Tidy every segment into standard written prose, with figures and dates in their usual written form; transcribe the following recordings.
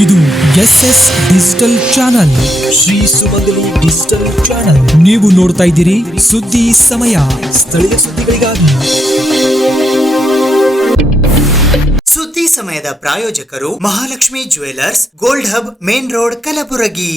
ಇದು SS digital channel, Shri ಸುಮಂಗಲಿ digital channel. ನೀವು ನೋಡ್ತಾ ಇದ್ದೀರಿ ಸುದ್ದಿ ಸಮಯ, ಸ್ಥಳೀಯ ಸುದ್ದಿಗಳಿಗಾಗಿ. ಸುದ್ದಿ ಸಮಯದ ಪ್ರಾಯೋಜಕರು Mahalakshmi jewellers, gold hub, main road, Kalaburagi.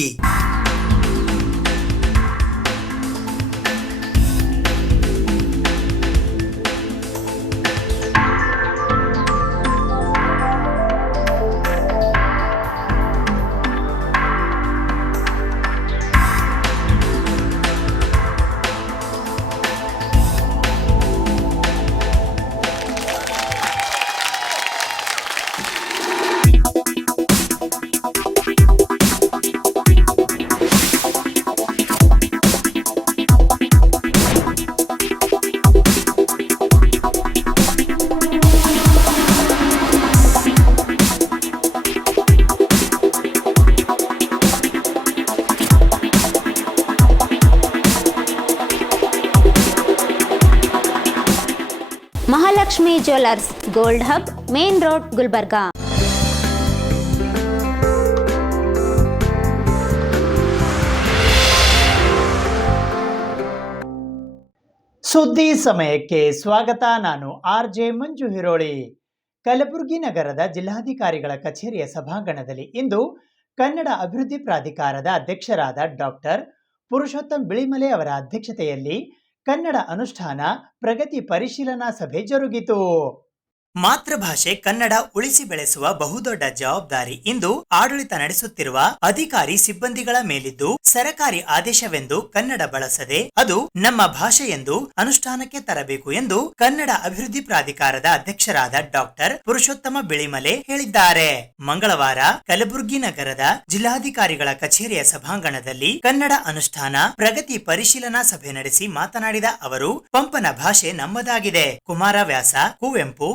Mahalakshmi jewellers, gold hub, main road, Gulbarga. ಸುದ್ದಿ ಸಮಯಕ್ಕೆ ಸ್ವಾಗತ. ನಾನು RJ ಮಂಜು ಹಿರೋಳಿ. ಕಲಬುರಗಿ ನಗರದ ಜಿಲ್ಲಾಧಿಕಾರಿಗಳ ಕಚೇರಿಯ ಸಭಾಂಗಣದಲ್ಲಿ ಇಂದು ಕನ್ನಡ ಅಭಿವೃದ್ಧಿ ಪ್ರಾಧಿಕಾರದ ಅಧ್ಯಕ್ಷರಾದ ಡಾಕ್ಟರ್ ಪುರುಷೋತ್ತಮ್ ಬಿಳಿಮಲೆ ಅವರ ಅಧ್ಯಕ್ಷತೆಯಲ್ಲಿ ಕನ್ನಡ ಅನುಷ್ಠಾನ ಪ್ರಗತಿ ಪರಿಶೀಲನಾ ಸಭೆ ಜರುಗಿತು. ಮಾತೃಭಾಷೆ ಕನ್ನಡ ಉಳಿಸಿ ಬೆಳೆಸುವ ಬಹುದೊಡ್ಡ ಜವಾಬ್ದಾರಿ ಇಂದು ಆಡಳಿತ ನಡೆಸುತ್ತಿರುವ ಅಧಿಕಾರಿ ಸಿಬ್ಬಂದಿಗಳ ಮೇಲಿದ್ದು, ಸರಕಾರಿ ಆದೇಶವೆಂದು ಕನ್ನಡ ಬಳಸದೆ ಅದು ನಮ್ಮ ಭಾಷೆ ಎಂದು ಅನುಷ್ಠಾನಕ್ಕೆ ತರಬೇಕು ಎಂದು ಕನ್ನಡ ಅಭಿವೃದ್ಧಿ ಪ್ರಾಧಿಕಾರದ ಅಧ್ಯಕ್ಷರಾದ ಡಾಕ್ಟರ್ ಪುರುಷೋತ್ತಮ ಬಿಳಿಮಲೆ ಹೇಳಿದ್ದಾರೆ. ಮಂಗಳವಾರ ಕಲಬುರಗಿ ನಗರದ ಜಿಲ್ಲಾಧಿಕಾರಿಗಳ ಕಚೇರಿಯ ಸಭಾಂಗಣದಲ್ಲಿ ಕನ್ನಡ ಅನುಷ್ಠಾನ ಪ್ರಗತಿ ಪರಿಶೀಲನಾ ಸಭೆ ನಡೆಸಿ ಮಾತನಾಡಿದ ಅವರು, ಪಂಪನ ಭಾಷೆ ನಮ್ಮದಾಗಿದೆ. ಕುಮಾರವ್ಯಾಸ, ಕುವೆಂಪು,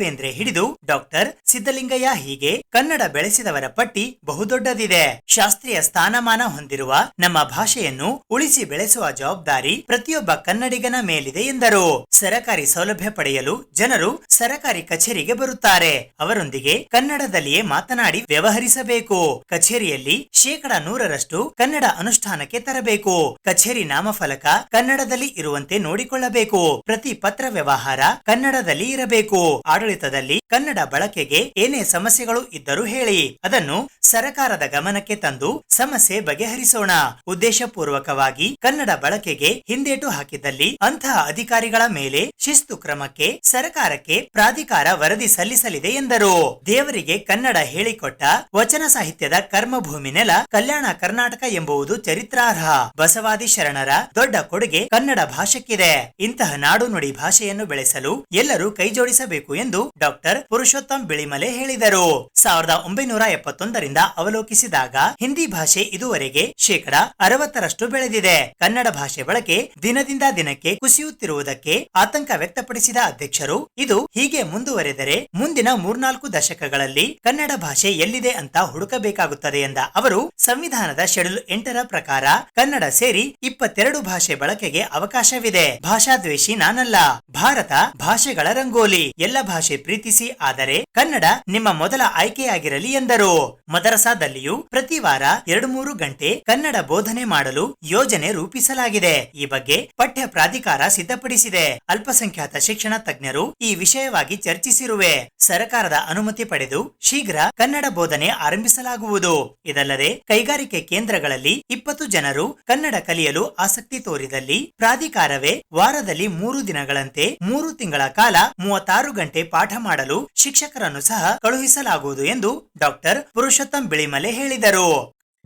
ಬೇಂದ್ರೆ ಹಿಡಿದು ಡಾಕ್ಟರ್ ಸಿದ್ದಲಿಂಗಯ್ಯ ಹೀಗೆ ಕನ್ನಡ ಬೆಳೆಸಿದವರ ಪಟ್ಟಿ ಬಹುದೊಡ್ಡದಿದೆ. ಶಾಸ್ತ್ರೀಯ ಸ್ಥಾನಮಾನ ಹೊಂದಿರುವ ನಮ್ಮ ಭಾಷೆಯನ್ನು ಉಳಿಸಿ ಬೆಳೆಸುವ ಜವಾಬ್ದಾರಿ ಪ್ರತಿಯೊಬ್ಬ ಕನ್ನಡಿಗನ ಮೇಲಿದೆ ಎಂದರು. ಸರಕಾರಿ ಸೌಲಭ್ಯ ಪಡೆಯಲು ಜನರು ಸರಕಾರಿ ಕಚೇರಿಗೆ ಬರುತ್ತಾರೆ. ಅವರೊಂದಿಗೆ ಕನ್ನಡದಲ್ಲಿಯೇ ಮಾತನಾಡಿ ವ್ಯವಹರಿಸಬೇಕು. ಕಚೇರಿಯಲ್ಲಿ 100% ಕನ್ನಡ ಅನುಷ್ಠಾನಕ್ಕೆ ತರಬೇಕು. ಕಚೇರಿ ನಾಮಫಲಕ ಕನ್ನಡದಲ್ಲಿ ಇರುವಂತೆ ನೋಡಿಕೊಳ್ಳಬೇಕು. ಪ್ರತಿ ಪತ್ರ ವ್ಯವಹಾರ ಕನ್ನಡದಲ್ಲಿ ಇರಬೇಕು. ಆಡಳಿತದಲ್ಲಿ ಕನ್ನಡ ಬಳಕೆಗೆ ಏನೇ ಸಮಸ್ಯೆಗಳು ಇದ್ದರೂ ಹೇಳಿ, ಅದನ್ನು ಸರಕಾರದ ಗಮನಕ್ಕೆ ತಂದು ಸಮಸ್ಯೆ ಬಗೆಹರಿಸೋಣ. ಉದ್ದೇಶಪೂರ್ವಕವಾಗಿ ಕನ್ನಡ ಬಳಕೆಗೆ ಹಿಂದೇಟು ಹಾಕಿದ್ದಲ್ಲಿ ಅಂತಹ ಅಧಿಕಾರಿಗಳ ಮೇಲೆ ಶಿಸ್ತು ಕ್ರಮಕ್ಕೆ ಸರಕಾರಕ್ಕೆ ಪ್ರಾಧಿಕಾರ ವರದಿ ಸಲ್ಲಿಸಲಿದೆ ಎಂದರು. ದೇವರಿಗೆ ಕನ್ನಡ ಹೇಳಿಕೊಟ್ಟ ವಚನ ಸಾಹಿತ್ಯದ ಕರ್ಮಭೂಮಿ ನೆಲ ಕಲ್ಯಾಣ ಕರ್ನಾಟಕ ಎಂಬುದು ಚರಿತ್ರಾರ್ಹ. ಬಸವಾದಿ ಶರಣರ ದೊಡ್ಡ ಕೊಡುಗೆ ಕನ್ನಡ ಭಾಷೆಗಿದೆ. ಇಂತಹ ನಾಡು ನುಡಿ ಭಾಷೆಯನ್ನು ಬೆಳೆಸಲು ಎಲ್ಲರೂ ಕೈಜೋಡಿಸಬೇಕು ಎಂದು ಡಾಕ್ಟರ್ ಪುರುಷೋತ್ತಮ್ ಬಿಳಿಮಲೆ ಹೇಳಿದರು. 1971ರಿಂದ ಅವಲೋಕಿಸಿದಾಗ ಹಿಂದಿ ಭಾಷೆ ಇದುವರೆಗೆ 60% ಬೆಳೆದಿದೆ. ಕನ್ನಡ ಭಾಷೆ ಬಳಕೆ ದಿನದಿಂದ ದಿನಕ್ಕೆ ಕುಸಿಯುತ್ತಿರುವುದಕ್ಕೆ ಆತಂಕ ವ್ಯಕ್ತಪಡಿಸಿದ ಅಧ್ಯಕ್ಷರು, ಇದು ಹೀಗೆ ಮುಂದುವರೆದರೆ ಮುಂದಿನ 3-4 ದಶಕಗಳಲ್ಲಿ ಕನ್ನಡ ಭಾಷೆ ಎಲ್ಲಿದೆ ಅಂತ ಹುಡುಕಬೇಕಾಗುತ್ತದೆ ಎಂದ ಅವರು, ಸಂವಿಧಾನದ ಶೆಡ್ಯೂಲ್ 8ರ ಪ್ರಕಾರ ಕನ್ನಡ ಸೇರಿ 22 ಭಾಷೆ ಬಳಕೆಗೆ ಅವಕಾಶವಿದೆ. ಭಾಷಾದ್ವೇಷಿ ನಾನಲ್ಲ, ಭಾರತ ಭಾಷೆಗಳ ರಂಗೋಲಿ. ಎಲ್ಲ ಭಾಷೆ ಪ್ರೀತಿಸಿ, ಆದರೆ ಕನ್ನಡ ನಿಮ್ಮ ಮೊದಲ ಆಯ್ಕೆಯಾಗಿರಲಿ ಎಂದರು. ಮದರಸಾದಲ್ಲಿಯೂ ಪ್ರತಿ ವಾರ 2-3 ಗಂಟೆ ಕನ್ನಡ ಬೋಧನೆ ಮಾಡಲು ಯೋಜನೆ ರೂಪಿಸಲಾಗಿದೆ. ಈ ಬಗ್ಗೆ ಪಠ್ಯ ಪ್ರಾಧಿಕಾರ ಸಿದ್ಧಪಡಿಸಿದೆ. ಅಲ್ಪಸಂಖ್ಯಾತ ಶಿಕ್ಷಣ ತಜ್ಞರು ಈ ವಿಷಯವಾಗಿ ಚರ್ಚಿಸಿರುವೆ. ಸರ್ಕಾರದ ಅನುಮತಿ ಪಡೆದು ಶೀಘ್ರ ಕನ್ನಡ ಬೋಧನೆ ಆರಂಭಿಸಲಾಗುವುದು. ಇದಲ್ಲದೆ ಕೈಗಾರಿಕೆ ಕೇಂದ್ರಗಳಲ್ಲಿ 20 ಜನರು ಕನ್ನಡ ಕಲಿಯಲು ಆಸಕ್ತಿ ತೋರಿದಲ್ಲಿ ಪ್ರಾಧಿಕಾರವೇ ವಾರದಲ್ಲಿ 3 ದಿನಗಳಂತೆ 3 ತಿಂಗಳ ಕಾಲ 36 ಗಂಟೆ ಪಾಠ ಮಾಡಲು ಶಿಕ್ಷಕರನ್ನು ಸಹ ಕಳುಹಿಸಲಾಗುವುದು ಎಂದು ಡಾಕ್ಟರ್ ಪುರುಷೋತ್ತಮ್ ಬಿಳಿಮಲೆ ಹೇಳಿದರು.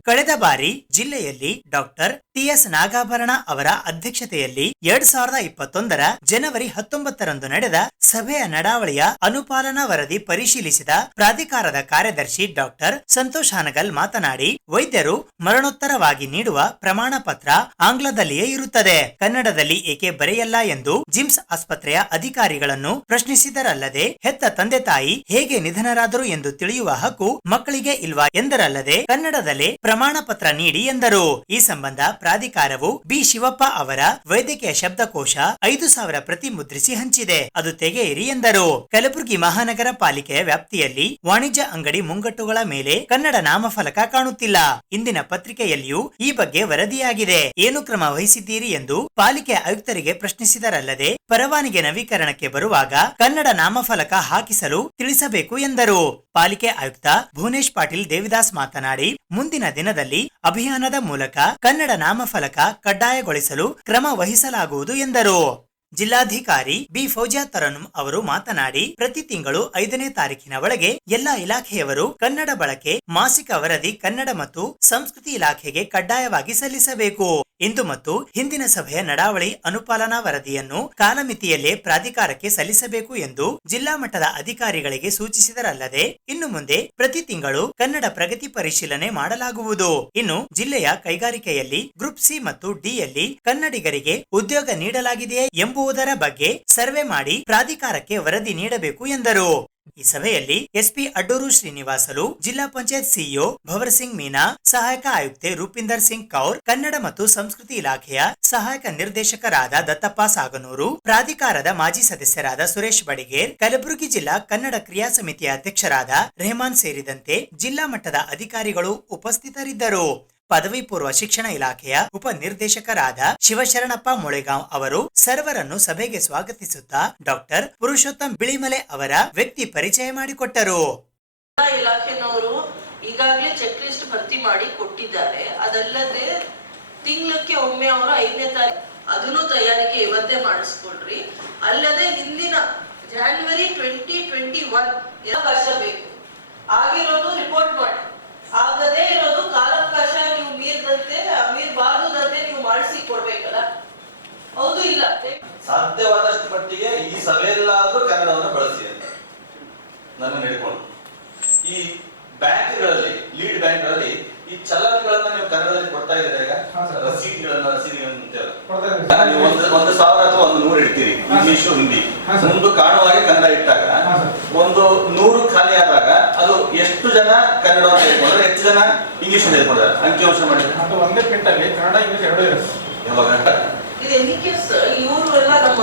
ಕಳೆದ ಬಾರಿ ಜಿಲ್ಲೆಯಲ್ಲಿ ಡಾಕ್ಟರ್ TS ನಾಗಾಭರಣ ಅವರ ಅಧ್ಯಕ್ಷತೆಯಲ್ಲಿ 2021ರ ಜನವರಿ 19ರಂದು ನಡೆದ ಸಭೆಯ ನಡಾವಳಿಯ ಅನುಪಾಲನಾ ವರದಿ ಪರಿಶೀಲಿಸಿದ ಪ್ರಾಧಿಕಾರದ ಕಾರ್ಯದರ್ಶಿ ಡಾಕ್ಟರ್ ಸಂತೋಷ್ ಹಾನಗಲ್ ಮಾತನಾಡಿ, ವೈದ್ಯರು ಮರಣೋತ್ತರವಾಗಿ ನೀಡುವ ಪ್ರಮಾಣ ಪತ್ರ ಆಂಗ್ಲದಲ್ಲಿಯೇ ಇರುತ್ತದೆ, ಕನ್ನಡದಲ್ಲಿ ಏಕೆ ಬರೆಯಲ್ಲ ಎಂದು ಜಿಮ್ಸ್ ಆಸ್ಪತ್ರೆಯ ಅಧಿಕಾರಿಗಳನ್ನು ಪ್ರಶ್ನಿಸಿದರಲ್ಲದೆ, ಹೆತ್ತ ತಂದೆ ತಾಯಿ ಹೇಗೆ ನಿಧನರಾದರು ಎಂದು ತಿಳಿಯುವ ಹಕ್ಕು ಮಕ್ಕಳಿಗೆ ಇಲ್ವಾ ಎಂದರಲ್ಲದೆ, ಕನ್ನಡದಲ್ಲೇ ಪ್ರಮಾಣ ಪತ್ರ ನೀಡಿ ಎಂದರು. ಈ ಸಂಬಂಧ ಪ್ರಾಧಿಕಾರವು ಬಿ ಶಿವಪ್ಪ ಅವರ ವೈದ್ಯಕೀಯ ಶಬ್ದಕೋಶ 5,000 ಪ್ರತಿ ಮುದ್ರಿಸಿ ಹಂಚಿದೆ. ಅದು ತೆಗೆಯಿರಿ ಎಂದರು. ಕಲಬುರಗಿ ಮಹಾನಗರ ಪಾಲಿಕೆಯ ವ್ಯಾಪ್ತಿಯಲ್ಲಿ ವಾಣಿಜ್ಯ ಅಂಗಡಿ ಮುಂಗಟ್ಟುಗಳ ಮೇಲೆ ಕನ್ನಡ ನಾಮಫಲಕ ಕಾಣುತ್ತಿಲ್ಲ. ಇಂದಿನ ಪತ್ರಿಕೆಯಲ್ಲಿಯೂ ಈ ಬಗ್ಗೆ ವರದಿಯಾಗಿದೆ. ಏನು ಕ್ರಮ ವಹಿಸಿದ್ದೀರಿ ಎಂದು ಪಾಲಿಕೆ ಆಯುಕ್ತರಿಗೆ ಪ್ರಶ್ನಿಸಿದರಲ್ಲದೆ ಪರವಾನಗಿ ನವೀಕರಣಕ್ಕೆ ಬರುವಾಗ ಕನ್ನಡ ನಾಮಫಲಕ ಹಾಕಿಸಲು ತಿಳಿಸಬೇಕು ಎಂದರು. ಪಾಲಿಕೆ ಆಯುಕ್ತ ಭುವನೇಶ್ ಪಾಟೀಲ್ ದೇವಿದಾಸ್ ಮಾತನಾಡಿ, ಮುಂದಿನ ದಿನದಲ್ಲಿ ಅಭಿಯಾನದ ಮೂಲಕ ಕನ್ನಡ ನಾಮಫಲಕ ಕಡ್ಡಾಯಗೊಳಿಸಲು ಕ್ರಮ ವಹಿಸಲಾಗುವುದು ಎಂದರು. ಜಿಲ್ಲಾಧಿಕಾರಿ ಬಿ ಫೌಜಿಯಾ ತರನ್ನುಂ ಅವರು ಮಾತನಾಡಿ, ಪ್ರತಿ ತಿಂಗಳು 5ನೇ ತಾರೀಕಿನ ಒಳಗೆ ಎಲ್ಲಾ ಇಲಾಖೆಯವರು ಕನ್ನಡ ಬಳಕೆ ಮಾಸಿಕ ವರದಿ ಕನ್ನಡ ಮತ್ತು ಸಂಸ್ಕೃತಿ ಇಲಾಖೆಗೆ ಕಡ್ಡಾಯವಾಗಿ ಸಲ್ಲಿಸಬೇಕು. ಇಂದು ಮತ್ತು ಹಿಂದಿನ ಸಭೆಯ ನಡಾವಳಿ ಅನುಪಾಲನಾ ವರದಿಯನ್ನು ಕಾಲಮಿತಿಯಲ್ಲೇ ಪ್ರಾಧಿಕಾರಕ್ಕೆ ಸಲ್ಲಿಸಬೇಕು ಎಂದು ಜಿಲ್ಲಾ ಮಟ್ಟದ ಅಧಿಕಾರಿಗಳಿಗೆ ಸೂಚಿಸಿದರಲ್ಲದೆ ಇನ್ನು ಮುಂದೆ ಪ್ರತಿ ತಿಂಗಳು ಕನ್ನಡ ಪ್ರಗತಿ ಪರಿಶೀಲನೆ ಮಾಡಲಾಗುವುದು. ಇನ್ನು ಜಿಲ್ಲೆಯ ಕೈಗಾರಿಕೆಯಲ್ಲಿ ಗ್ರೂಪ್ ಸಿ ಮತ್ತು ಡಿ ಯಲ್ಲಿ ಕನ್ನಡಿಗರಿಗೆ ಉದ್ಯೋಗ ನೀಡಲಾಗಿದೆಯೇ ಎಂಬುದರ ಬಗ್ಗೆ ಸರ್ವೆ ಮಾಡಿ ಪ್ರಾಧಿಕಾರಕ್ಕೆ ವರದಿ ನೀಡಬೇಕು ಎಂದರು. ಈ ಸಭೆಯಲ್ಲಿ ಎಸ್ಪಿ ಅಡ್ಡೂರು ಶ್ರೀನಿವಾಸಲು, ಜಿಲ್ಲಾ ಪಂಚಾಯತ್ ಸಿಇಒ ಭವರ್ ಸಿಂಗ್ ಮೀನಾ, ಸಹಾಯಕ ಆಯುಕ್ತೆ ರೂಪಿಂದರ್ ಸಿಂಗ್ ಕೌರ್, ಕನ್ನಡ ಮತ್ತು ಸಂಸ್ಕೃತಿ ಇಲಾಖೆಯ ಸಹಾಯಕ ನಿರ್ದೇಶಕರಾದ ದತ್ತಪ್ಪ ಸಾಗನೂರು, ಪ್ರಾಧಿಕಾರದ ಮಾಜಿ ಸದಸ್ಯರಾದ ಸುರೇಶ್ ಬಡಿಗೇರ್, ಕಲಬುರಗಿ ಜಿಲ್ಲಾ ಕನ್ನಡ ಕ್ರಿಯಾ ಸಮಿತಿಯ ಅಧ್ಯಕ್ಷರಾದ ರೆಹಮಾನ್ ಸೇರಿದಂತೆ ಜಿಲ್ಲಾ ಮಟ್ಟದ ಅಧಿಕಾರಿಗಳು ಉಪಸ್ಥಿತರಿದ್ದರು. ಪದವಿ ಪೂರ್ವ ಶಿಕ್ಷಣ ಇಲಾಖೆಯ ಉಪ ನಿರ್ದೇಶಕರಾದ ಶಿವಶರಣಪ್ಪ ಮೊಳೆಗಾಂವ್ ಅವರು ಸರ್ವರನ್ನು ಸಭೆಗೆ ಸ್ವಾಗತಿಸುತ್ತಾ ಡಾಕ್ಟರ್ ಪುರುಷೋತ್ತಮ್ ಬಿಳಿಮಲೆ ಅವರ ವ್ಯಕ್ತಿ ಪರಿಚಯ ಮಾಡಿಕೊಟ್ಟರು. ಇಲಾಖೆನವರು ಈಗಾಗಲೇ ಚೆಕ್ ಲಿಸ್ಟ್ ಭರ್ತಿ ಮಾಡಿ ಕೊಟ್ಟಿದ್ದಾರೆ. ಅದಲ್ಲದೆ ತಿಂಗಳಕ್ಕೆ ಒಮ್ಮೆ ಅವರು 5ನೇ ತಾರೀಕು ಅದನ್ನು ತಯಾರಿಕೆ ಇವತ್ತೇ ಮಾಡಿಸ್ಕೊಳ್ರಿ. ಅಲ್ಲದೆ ಹಿಂದಿನ ಜಾನ್ವರಿ 2021 ಅವಕಾಶ ಬೇಕು ಆಗಿರೋದು ರಿಪೋರ್ಟ್ ಮಾಡಿ, ಆಗದೇ ಇರೋದು ಕಾಲಾವಕಾಶ ನೀವು ಮೀರಬಾರದಂತೆ ನೀವು ಮಾಡಿಸಿ ಕೊಡ್ಬೇಕಲ್ಲ. ಹೌದು ಇಲ್ಲ ಸಾಧ್ಯವಾದಷ್ಟು ಮಟ್ಟಿಗೆ ಈ ಸಭೆಯಲ್ಲಾದ್ರೂ ಕನ್ನಡವನ್ನು ಬಳಸಿ ಅಂತ ನನ್ನ ಹಿಡ್ಕೊಂಡು. ಈ ಬ್ಯಾಂಕ್ಗಳಲ್ಲಿ ಲೀಡ್ ಬ್ಯಾಂಕ್ಗಳಲ್ಲಿ ಈ ಚಲನ್ಗಳನ್ನ ನೀವು ಕನ್ನಡದಲ್ಲಿ ಕೊಡ್ತಾ ಇದ್ದೀರಾ ಈಗ? ರಸೀದಿಗಳನ್ನ ನೀವು 1,000 ಅಥವಾ 100 ಇಡ್ತೀರಿ, ಇಂಗ್ಲಿಷು ಹಿಂದಿ ಮುಂದೆ ಕಾಣುವಾಗೆ ಕನ್ನಡ ಇಟ್ಟಾಗ ಒಂದು 100 ಖಾಲಿ ಆದಾಗ ಅದು ಎಷ್ಟು ಜನ ಕನ್ನಡವನ್ನು ಹೇಳ್ಕೊಂಡ್ರೆ ಎಷ್ಟು ಜನ ಇಂಗ್ಲಿಷ್ ಹೇಳ್ಕೊಂಡ್ರೆ ಅಂಕಿಅಂಶ ಮಾಡಿದ್ರೆ ಒಂದೇ ಪ್ರಿಂಟ್ ಅಲ್ಲಿ ಕನ್ನಡ ಇಂಗ್ಲಿಷ್ ಎರಡೂ ಇರುತ್ತೆ. ಯಾವಾಗ ಇವರು ಎಲ್ಲ ನಮ್ಮ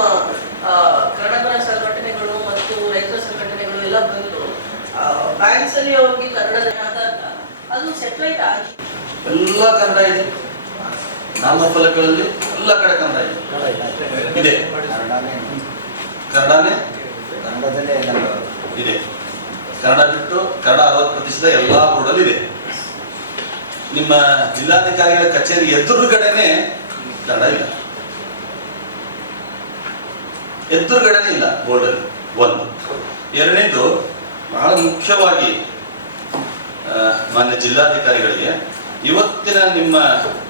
ಕನ್ನಡ ಸಂಘಟನೆಗಳು ಮತ್ತು ರೈತರ ಸಂಘಟನೆಗಳು ಎಲ್ಲ ಬಂದು ಬ್ಯಾಂಕ್ಸ್ ಅಲ್ಲಿ ಹೋಗಿ ಕನ್ನಡ ಆದಾಗ ಅದು ಸೆಪರೇಟ್ ಆಗಿ ಎಲ್ಲ ಕನ್ನಡ ಇದೆ. ನಾಮಫಲಕಗಳಲ್ಲಿ ಎಲ್ಲ ಕಡೆ ಕನ್ನಡ ಇದೆ. ಕನ್ನಡನೇ ಇದೆ. ಕನ್ನಡ ಬಿಟ್ಟು ಕನ್ನಡ 60% ಎಲ್ಲಾ ಬೋರ್ಡಲ್ಲಿ ಇದೆ. ನಿಮ್ಮ ಜಿಲ್ಲಾಧಿಕಾರಿಗಳ ಕಚೇರಿ ಎದುರುಗಡೆನೆ ಕನ್ನಡ ಇಲ್ಲ, ಎದುರುಗಡೆನೆ ಇಲ್ಲ ಬೋರ್ಡಲ್ಲಿ. ಒಂದು. ಎರಡನೇದು ಬಹಳ ಮುಖ್ಯವಾಗಿ ಮಾನ್ಯ ಜಿಲ್ಲಾಧಿಕಾರಿಗಳಿಗೆ ಇವತ್ತಿನ ನಿಮ್ಮ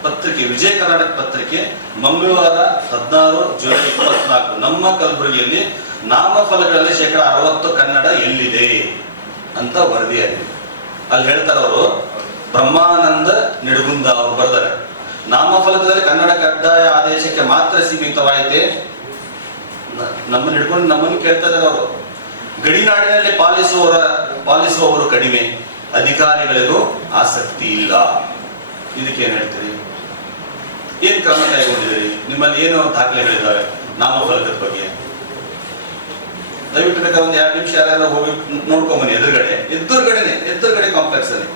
ಪತ್ರಿಕೆ ವಿಜಯ ಕರ್ನಾಟಕ ಪತ್ರಿಕೆ ಮಂಗಳವಾರ 16 ಜುಲೈ 24 ನಮ್ಮ ಕಲಬುರಗಿಯಲ್ಲಿ ನಾಮಫಲಗಳಲ್ಲಿ 60% ಕನ್ನಡ ಎಲ್ಲಿದೆ ಅಂತ ವರದಿಯಾಗಿದೆ. ಅಲ್ಲಿ ಹೇಳ್ತಾರೆ ಅವರು, ಬ್ರಹ್ಮಾನಂದ ನಿಡಗುಂದ ಅವರು ಬರ್ತಾರೆ, ನಾಮಫಲಕದಲ್ಲಿ ಕನ್ನಡ ಕಡ್ಡಾಯ ಆದೇಶಕ್ಕೆ ಮಾತ್ರ ಸೀಮಿತವಾಯಿತೆ. ನಮ್ಮನ್ನು ಹಿಡ್ಕೊಂಡು ನಮ್ಮನ್ನು ಕೇಳ್ತಾ ಇದ್ದಾರೆ ಅವರು. ಗಡಿನಾಡಿನಲ್ಲಿ ಪಾಲಿಸುವವರು ಕಡಿಮೆ, ಅಧಿಕಾರಿಗಳಿಗೂ ಆಸಕ್ತಿ ಇಲ್ಲ. ಇದಕ್ಕೇನು ಹೇಳ್ತೀರಿ? ಏನ್ ಕ್ರಮ ಕೈಗೊಂಡಿದ್ದೀರಿ? ನಿಮ್ಮಲ್ಲಿ ಏನು ದಾಖಲೆಗಳಿದ್ದಾವೆ ನಾಮಫಲಕದ ಬಗ್ಗೆ? ದಯವಿಟ್ಟು ಬೇಕಾದ್ರೆ ಒಂದು 2 ನಿಮಿಷ ಯಾರು ಹೋಗಿ ನೋಡ್ಕೊಂಬನ್ನಿ. ಎದುರುಗಡೆ ಕಾಂಪ್ಲೆಕ್ಸ್ ಅಲ್ಲಿ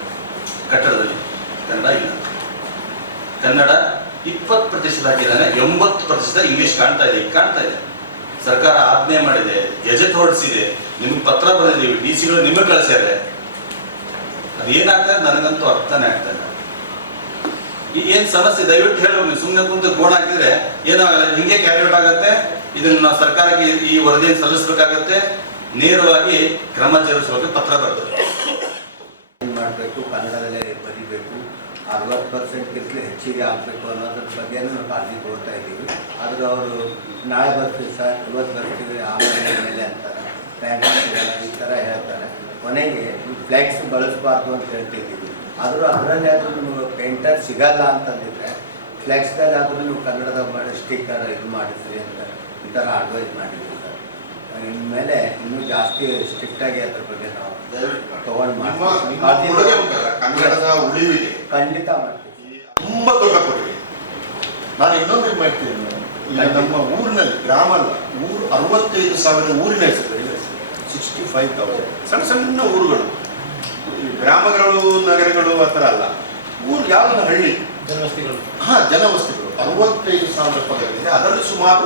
ಕಟ್ಟಡದಲ್ಲಿ ಕನ್ನಡ ಇಲ್ಲ. ಕನ್ನಡ 20% ಹಾಕಿದ್ದಾನೆ, 80% ಇಂಗ್ಲಿಷ್ ಕಾಣ್ತಾ ಇದೆ. ಸರ್ಕಾರ ಆಜ್ಞೆ ಮಾಡಿದೆ, ಗೆಜೆಟ್ ಹೊರಡಿಸಿದೆ, ನಿಮ್ಗೆ ಪತ್ರ ಬರೆದಿದ್ದೀವಿ, DC ನಿಮಗೆ ಕಳಿಸ್ಯಾರೆ. ಅದು ಏನಾಗ್ತದೆ ನನಗಂತೂ ಅರ್ಥನೇ ಆಗ್ತಾ ಇಲ್ಲ. ಏನ್ ಸಮಸ್ಯೆ ದಯವಿಟ್ಟು ಹೇಳೋದು. ಸುಮ್ಮನೆ ಕುಂತು ಗೋಣ ಹಾಕಿದ್ರೆ ಏನಾಗಲ್ಲ, ಹಿಂಗೆ ಕ್ಯಾರಿಔಟ್ ಆಗತ್ತೆ. ಇದನ್ನ ನಾವು ಸರ್ಕಾರಕ್ಕೆ ಈ ವರದಿಯನ್ನು ಸಲ್ಲಿಸಬೇಕಾಗತ್ತೆ. ನೇರವಾಗಿ ಕ್ರಮ ಜರುಗಿಸಬೇಕು. ಪತ್ರ ಬರ್ತದೆ. ಮಾಡಬೇಕು, ಕನ್ನಡದಲ್ಲೇ ಬರೀಬೇಕು, 60%ಗಿಂತಲೂ ಹೆಚ್ಚಿಗೆ ಆಗಬೇಕು ಅನ್ನೋದ್ರ ಬಗ್ಗೆ ನಾವು ಕಾಳಜಿ ತಗೊಳ್ತಾ ಇದ್ದೀವಿ. ಆದರೆ ಅವರು ನಾಳೆ ಬರ್ತೀವಿ ಸರ್, ಇವತ್ತು ಬರ್ತೀವಿ, ಆಮೇಲೆ ಅಂತಾರೆ, ಈ ಥರ ಹೇಳ್ತಾರೆ. ಕೊನೆಗೆ ಫ್ಲೆಕ್ಸ್ ಬಳಸಬಾರ್ದು ಅಂತ ಹೇಳ್ತಿದ್ದೀವಿ. ಆದರೂ ಅದರಲ್ಲಿ ಆದರೂ ನಿಮಗೆ ಪೇಂಟರ್ ಸಿಗಲ್ಲ ಅಂತಂದಿದ್ರೆ ಫ್ಲೆಕ್ಸ್ದಲ್ಲಿ ಆದರೂ ನೀವು ಕನ್ನಡದ ಮಾಡಿ ಸ್ಟಿಕ್ಕರ್ ಇದು ಮಾಡಿದ್ರಿ ಅಂತ ಈ ಥರ ಅಡ್ವೈಸ್ ಮಾಡಿದ್ವಿ ಸರ್. ಇನ್ಮೇಲೆ ಇನ್ನೂ ಜಾಸ್ತಿ ಸ್ಟ್ರಿಕ್ಟಾಗಿ ಅದ್ರ ಬಗ್ಗೆ ನಾವು ತಗೊಂಡು ಮಾಡ್ತೀವಿ. ಕನ್ನಡದ ಉಳಿವಿಗೆ ಖಂಡಿತ ಮಾಡ್ತೀವಿ. ತುಂಬಾ ದೊಡ್ಡ ಕೊಡುಗೆ. ನಾನು ಇನ್ನೊಂದು ಮಾಡ್ತೀನಿ, ಈಗ ನಮ್ಮ ಊರಿನಲ್ಲಿ ಗ್ರಾಮ ಅಲ್ಲ, 65,000 ಊರಿನ ಹೆಸರುಗಳಿವೆ. 65,000 ಸಣ್ಣ ಸಣ್ಣ ಊರುಗಳು, ಗ್ರಾಮಗಳು ನಗರಗಳು ಆ ಥರ ಅಲ್ಲ. ಊರು ಯಾವ್ದು ಹಳ್ಳಿ ಜನವಸತಿಗಳು 65,000 ಪದಗಳಿದೆ. ಅದರಲ್ಲಿ ಸುಮಾರು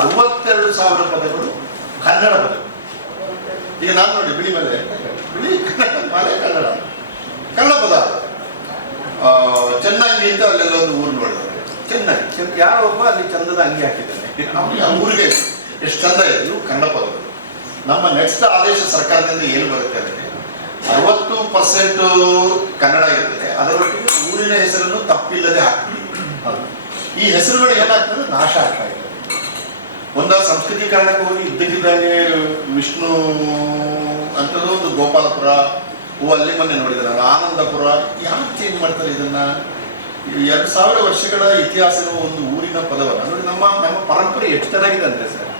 62,000 ಪದಗಳು ಕನ್ನಡ ಪದಗಳು. ಈಗ ನಾನು ನೋಡಿ ಬಿಳಿ ಮಲೆ, ಬಿಳಿ ಕನ್ನಡ, ಮಲೆ ಕನ್ನಡ, ಕನ್ನಡ ಪದ. ಚೆನ್ನಾಗಿ ಅಂತ ಅಲ್ಲೆಲ್ಲ ಒಂದು ಊರು ನೋಡಿದ್ದಾರೆ, ಚೆನ್ನಾಗಿ ಯಾರೋ ಒಬ್ಬ ಅಲ್ಲಿ ಚಂದದ ಅಂಗಿ ಹಾಕಿದ್ದಾನೆ, ಆ ಊರಿಗೆ ಎಷ್ಟು ಚಂದ ಇದ್ರು ಕನ್ನಡ ಪದಗಳು. ನಮ್ಮ ನೆಕ್ಸ್ಟ್ ಆದೇಶ ಸರ್ಕಾರದಿಂದ ಏನು ಬರುತ್ತೆ ಅಂದರೆ 60% ಕನ್ನಡ ಇರ್ತದೆ, ಅದರೊಟ್ಟಿಗೆ ಊರಿನ ಹೆಸರನ್ನು ತಪ್ಪಿಲ್ಲದೆ ಹಾಕ್ತೀವಿ. ಈ ಹೆಸರುಗಳು ಏನಾಗ್ತದೆ, ನಾಶ ಆಗ್ತಾ ಇದೆ. ಒಂದು ಸಂಸ್ಕೃತೀಕರಣಕ್ಕೆ ಹೋಗಿ ಇದ್ದಕ್ಕಿದ್ದಂಗೆ ವಿಷ್ಣು ಅಂಥದ್ದು ಒಂದು ಗೋಪಾಲಪುರ, ಅಲ್ಲಿ ಮೊನ್ನೆ ನೋಡಿದ್ರೆ ಆನಂದಪುರ, ಯಾರು ಚೇಂಜ್ ಮಾಡ್ತಾರೆ ಇದನ್ನ? 2,000 ವರ್ಷಗಳ ಇತಿಹಾಸದ ಒಂದು ಊರಿನ ಪದವನ್ನು ನೋಡಿ. ನಮ್ಮ ಪರಂಪರೆ ಎಷ್ಟು ಚೆನ್ನಾಗಿದೆ ಅಂದರೆ ಸರ್,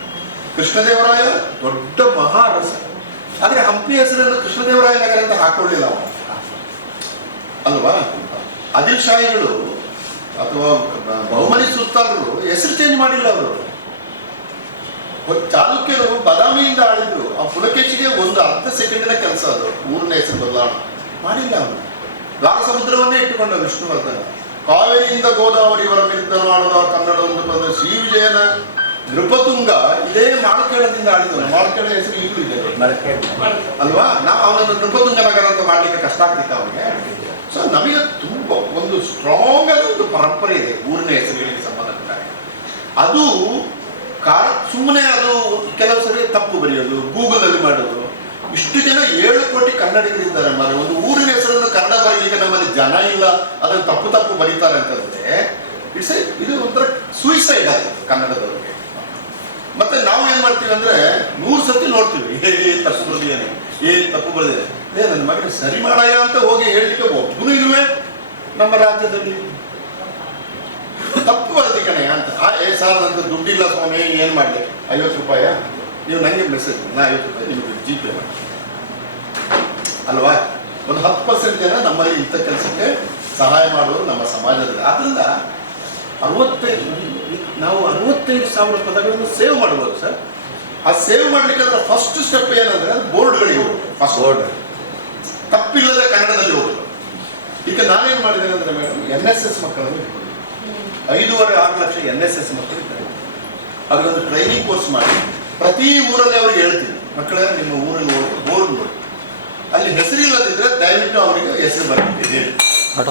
ಕೃಷ್ಣದೇವರಾಯ ದೊಡ್ಡ ಮಹಾರಸ, ಆದರೆ ಹಂಪಿ ಹೆಸರನ್ನು ಕೃಷ್ಣದೇವರಾಯ ನಗರ ಅಂತ ಹಾಕೊಳ್ಳಿಲ್ಲ ಅವನು, ಅಲ್ವಾ? ಆದಿಲ್ ಶಾಹಿಗಳು ಅಥವಾ ಬಹುಮನಿ ಸುಲ್ತಾನರು ಹೆಸರು ಚೇಂಜ್ ಮಾಡಿಲ್ಲ. ಅವರು ಚಾಲುಕ್ಯರು ಬಾದಾಮಿಯಿಂದ ಆಳಿದ್ರು, ಆ ಪುಲಕೇಶಿಗೆ ಒಂದು ಅರ್ಧ ಸೆಕೆಂಡಿನ ಕೆಲಸ ಅದು ಊರಿನ ಹೆಸರು ಬದಲಾವಣೆ ಮಾಡಿಲ್ಲ. ಅವನು ದ್ವಾರ ಸಮುದ್ರವನ್ನೇ ಇಟ್ಟುಕೊಂಡ ವಿಷ್ಣುವರ್ಧನ. ಕಾವೇರಿಯಿಂದ ಗೋದಾವರಿಯವರ ವಿರುದ್ಧ ಮಾಡುವ ಕನ್ನಡ ಒಂದು ಪದ. ಶ್ರೀ ವಿಜಯನ ನೃಪತುಂಗ ಇದೇ ಮಾಳಕೇಳದಿಂದ ಆಳಿದವನು. ಮಾಳಕೇಳ ಹೆಸರು ಈಗಲೂ ಇದೆ ಅಲ್ವಾ? ನಾವು ಅವನನ್ನು ನೃಪತುಂಗ ನಗರ ಅಂತ ಮಾಡ್ಲಿಕ್ಕೆ ಕಷ್ಟ ಆಗ್ತಿತ್ತು ಅವನಿಗೆ. ಸೊ ನಮಗೆ ತುಂಬ ಒಂದು ಸ್ಟ್ರಾಂಗ್ ಆದ ಒಂದು ಪರಂಪರೆ ಇದೆ ಊರಿನ ಹೆಸರುಗಳಿಗೆ ಸಂಬಂಧಪಟ್ಟಾಗ. ಅದು ಸುಮ್ಮನೆ ಅದು ಕೆಲವು ಸರಿ ತಪ್ಪು ಬರೆಯೋದು, ಗೂಗಲಲ್ಲಿ ಮಾಡೋದು. ಇಷ್ಟು ಜನ 7 ಕೋಟಿ ಕನ್ನಡಿಗರಿದ್ದಾರೆ ಮಾರೆ. ಒಂದು ಊರಿನ ಹೆಸರನ್ನು ಕನ್ನಡ ಬರೀಲಿಕ್ಕೆ ನಮ್ಮಲ್ಲಿ ಜನ ಇಲ್ಲ, ಅದನ್ನು ತಪ್ಪು ಬರೀತಾರೆ ಅಂತಂದ್ರೆ ಇದು ಒಂಥರ ಸೂಯಿಸೈಡ್ ಆಗಿದೆ ಕನ್ನಡದವ್ರಿಗೆ. ಮತ್ತೆ ನಾವು ಏನ್ ಮಾಡ್ತೀವಿ ಅಂದ್ರೆ 100 ಸತಿ ನೋಡ್ತೀವಿ, ತಪ್ಪು ಬರೆದಿದ್ದೇನೆ, ತಪ್ಪು ಬರೆದಿದೆ, ನನ್ನ ಮಗನ ಸರಿ ಮಾಡಯ್ಯ ಅಂತ ಹೋಗಿ ಹೇಳಲಿಕ್ಕೆ ಒಬ್ಬನು ಇರುವೆ ನಮ್ಮ ರಾಜ್ಯದಲ್ಲಿ. ತಪ್ಪು ಬರೆದಿ ಕಣೆ ಅಂತ. ಸರ್ ನಂದು ದುಡ್ಡಿಲ್ಲ ಸ್ವಾಮಿ, ಏನು ಮಾಡಲಿ, 50 ರೂಪಾಯ ನೀವು ನನಗೆ ಮೆಸೇಜ್, ನಾ 50 ರೂಪಾಯಿ ನಿಮಗೆ GPay ಮಾಡಿ, ಅಲ್ವಾ? ಒಂದು 10% ಜನ ನಮ್ಮಲ್ಲಿ ಇಂಥ ಕೆಲಸಕ್ಕೆ ಸಹಾಯ ಮಾಡೋರು ನಮ್ಮ ಸಮಾಜದಲ್ಲಿ. ಆದ್ದರಿಂದ 65,000 ಪದಗಳನ್ನು ಸೇವ್ ಮಾಡ್ಬೋದು ಸರ್. ಆ ಸೇವ್ ಮಾಡ್ಲಿಕ್ಕೆ ಅದರ ಫಸ್ಟ್ ಸ್ಟೆಪ್ ಏನಂದ್ರೆ ಬೋರ್ಡ್ಗಳಿಗೆ ಹೋಗೋದು. ಫಸ್ಟ್ ಬೋರ್ಡ್ ತಪ್ಪಿಲ್ಲದೆ ಕನ್ನಡದಲ್ಲಿ ಹೋಗೋದು. ಈಗ ನಾನೇನು ಮಾಡಿದ್ದೇನೆ ಅಂದ್ರೆ ಮೇಡಮ್, NSS ಮಕ್ಕಳನ್ನು 5.5-6 ಲಕ್ಷ NSS ಮಕ್ಕಳಿದ್ದಾರೆ. ಅವ್ರಿಗೊಂದು ಟ್ರೈನಿಂಗ್ ಕೋರ್ಸ್ ಮಾಡಿ ಪ್ರತಿ ಊರಲ್ಲಿ ಅವ್ರಿಗೆ ಹೇಳ್ತೀನಿ, ಮಕ್ಕಳೇ ನಿಮ್ಮ ಊರಲ್ಲಿ ಬೋರ್ಡ್ ನೋಡಿ, ಅಲ್ಲಿ ಹೆಸರಿಲ್ಲದಿದ್ರೆ ದಯವಿಟ್ಟು ಅವರಿಗೆ ಹೆಸರು ಬರ್ತಿದೆ.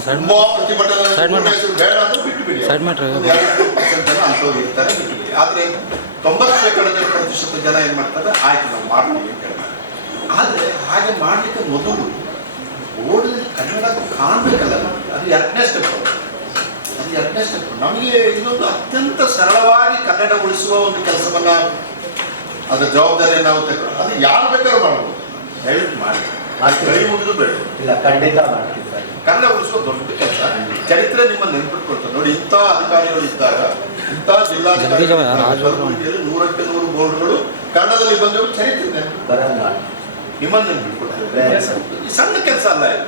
ತುಂಬಾ ಪ್ರತಿಭಟನೆ ಹೆಸರು ಬೇಡ ಅಂತ ಬಿಟ್ಟು ಬಿಡಿ. 2% ಜನ ಅಂಥವ್ರು ಇರ್ತಾರೆ, ಬಿಟ್ಟು ಬಿಡಿ. ಆದ್ರೆ 90% ಜನ ಏನ್ ಮಾಡ್ತಾರೆ, ಆಯ್ತು ನಾವು ಮಾಡ್ತೀವಿ ಅಂತ ಹೇಳ್ತಾರೆ. ಆದ್ರೆ ಹಾಗೆ ಮಾಡ್ಲಿಕ್ಕೆ ಮೊದಲು ಬೋರ್ಡಲ್ಲಿ ಕನ್ನಡ ಕಾಣ್ಬೇಕಲ್ಲ, ಅದು 2ನೇ ಸ್ಟೆಪ್. ನಮಗೆ ಇದೊಂದು ಅತ್ಯಂತ ಸರಳವಾಗಿ ಕನ್ನಡ ಉಳಿಸುವ ಒಂದು ಕೆಲಸವನ್ನ, ಅದರ ಜವಾಬ್ದಾರಿಯನ್ನು ನಾವು ತಗೊಂಡು ಅದು ಯಾರು ಬೇಕಾದ್ರೂ ಮಾಡ್ಬೋದು. ದಯವಿಟ್ಟು ಮಾಡಿ, ಕೈ ಮುಗಿದು ಬೇಡ, ಇಲ್ಲ ಖಂಡಿತ ಮಾಡ್ತೀವಿ. ಕನ್ನಡ ಉಳಿಸುವ ದೊಡ್ಡ ಕೆಲಸ. ಚರಿತ್ರೆ ನಿಮ್ಮ ನೆನಪಿಟ್ಕೊಳ್ತಾರೆ ನೋಡಿ. ಇಂಥ ಅಧಿಕಾರಿಗಳು ಇದ್ದಾಗ, ಇಂಥ ಜಿಲ್ಲಾಧಿಕಾರಿ 100ಕ್ಕೆ 100 ಬೋರ್ಡ್ಗಳು ಕನ್ನಡದಲ್ಲಿ ಬಂದವರು ಚರಿತ್ರೆ ನಿಮ್ಮನ್ನು ನೆನಪಿಟ್ಕೊಳ್ತಾರೆ. ಈ ಸಣ್ಣ ಕೆಲಸ ಅಲ್ಲ ಇದು.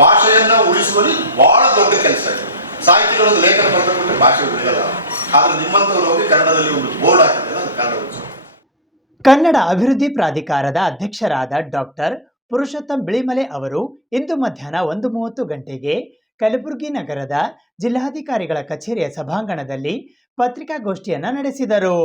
ಭಾಷೆಯನ್ನ ಉಳಿಸುವಲ್ಲಿ ಬಹಳ ದೊಡ್ಡ ಕೆಲಸ ಇದೆ. ಸಾಹಿತಿಗಳೊಂದು ಲೇಖನ ಬರೆದುಕೊಂಡ್ರೆ ಭಾಷೆ ಉಳಿಯಲ್ಲ. ಆದ್ರೆ ನಿಮ್ಮಂಥವ್ರು ಹೋಗಿ ಕನ್ನಡದಲ್ಲಿ ಒಂದು ಬೋರ್ಡ್ ಹಾಕಿದ್ರೆ ಅದು ಕನ್ನಡ ಉಳಿಸುತ್ತೆ. ಕನ್ನಡ ಅಭಿವೃದ್ಧಿ ಪ್ರಾಧಿಕಾರದ ಅಧ್ಯಕ್ಷರಾದ ಡಾಕ್ಟರ್ ಪುರುಷೋತ್ತಮ್ ಬಿಳಿಮಲೆ ಅವರು ಇಂದು ಮಧ್ಯಾಹ್ನ 1:30 ಗಂಟೆಗೆ ಕಲಬುರಗಿ ನಗರದ ಜಿಲ್ಲಾಧಿಕಾರಿಗಳ ಕಚೇರಿಯ ಸಭಾಂಗಣದಲ್ಲಿ ಪತ್ರಿಕಾಗೋಷ್ಠಿಯನ್ನ ನಡೆಸಿದರು.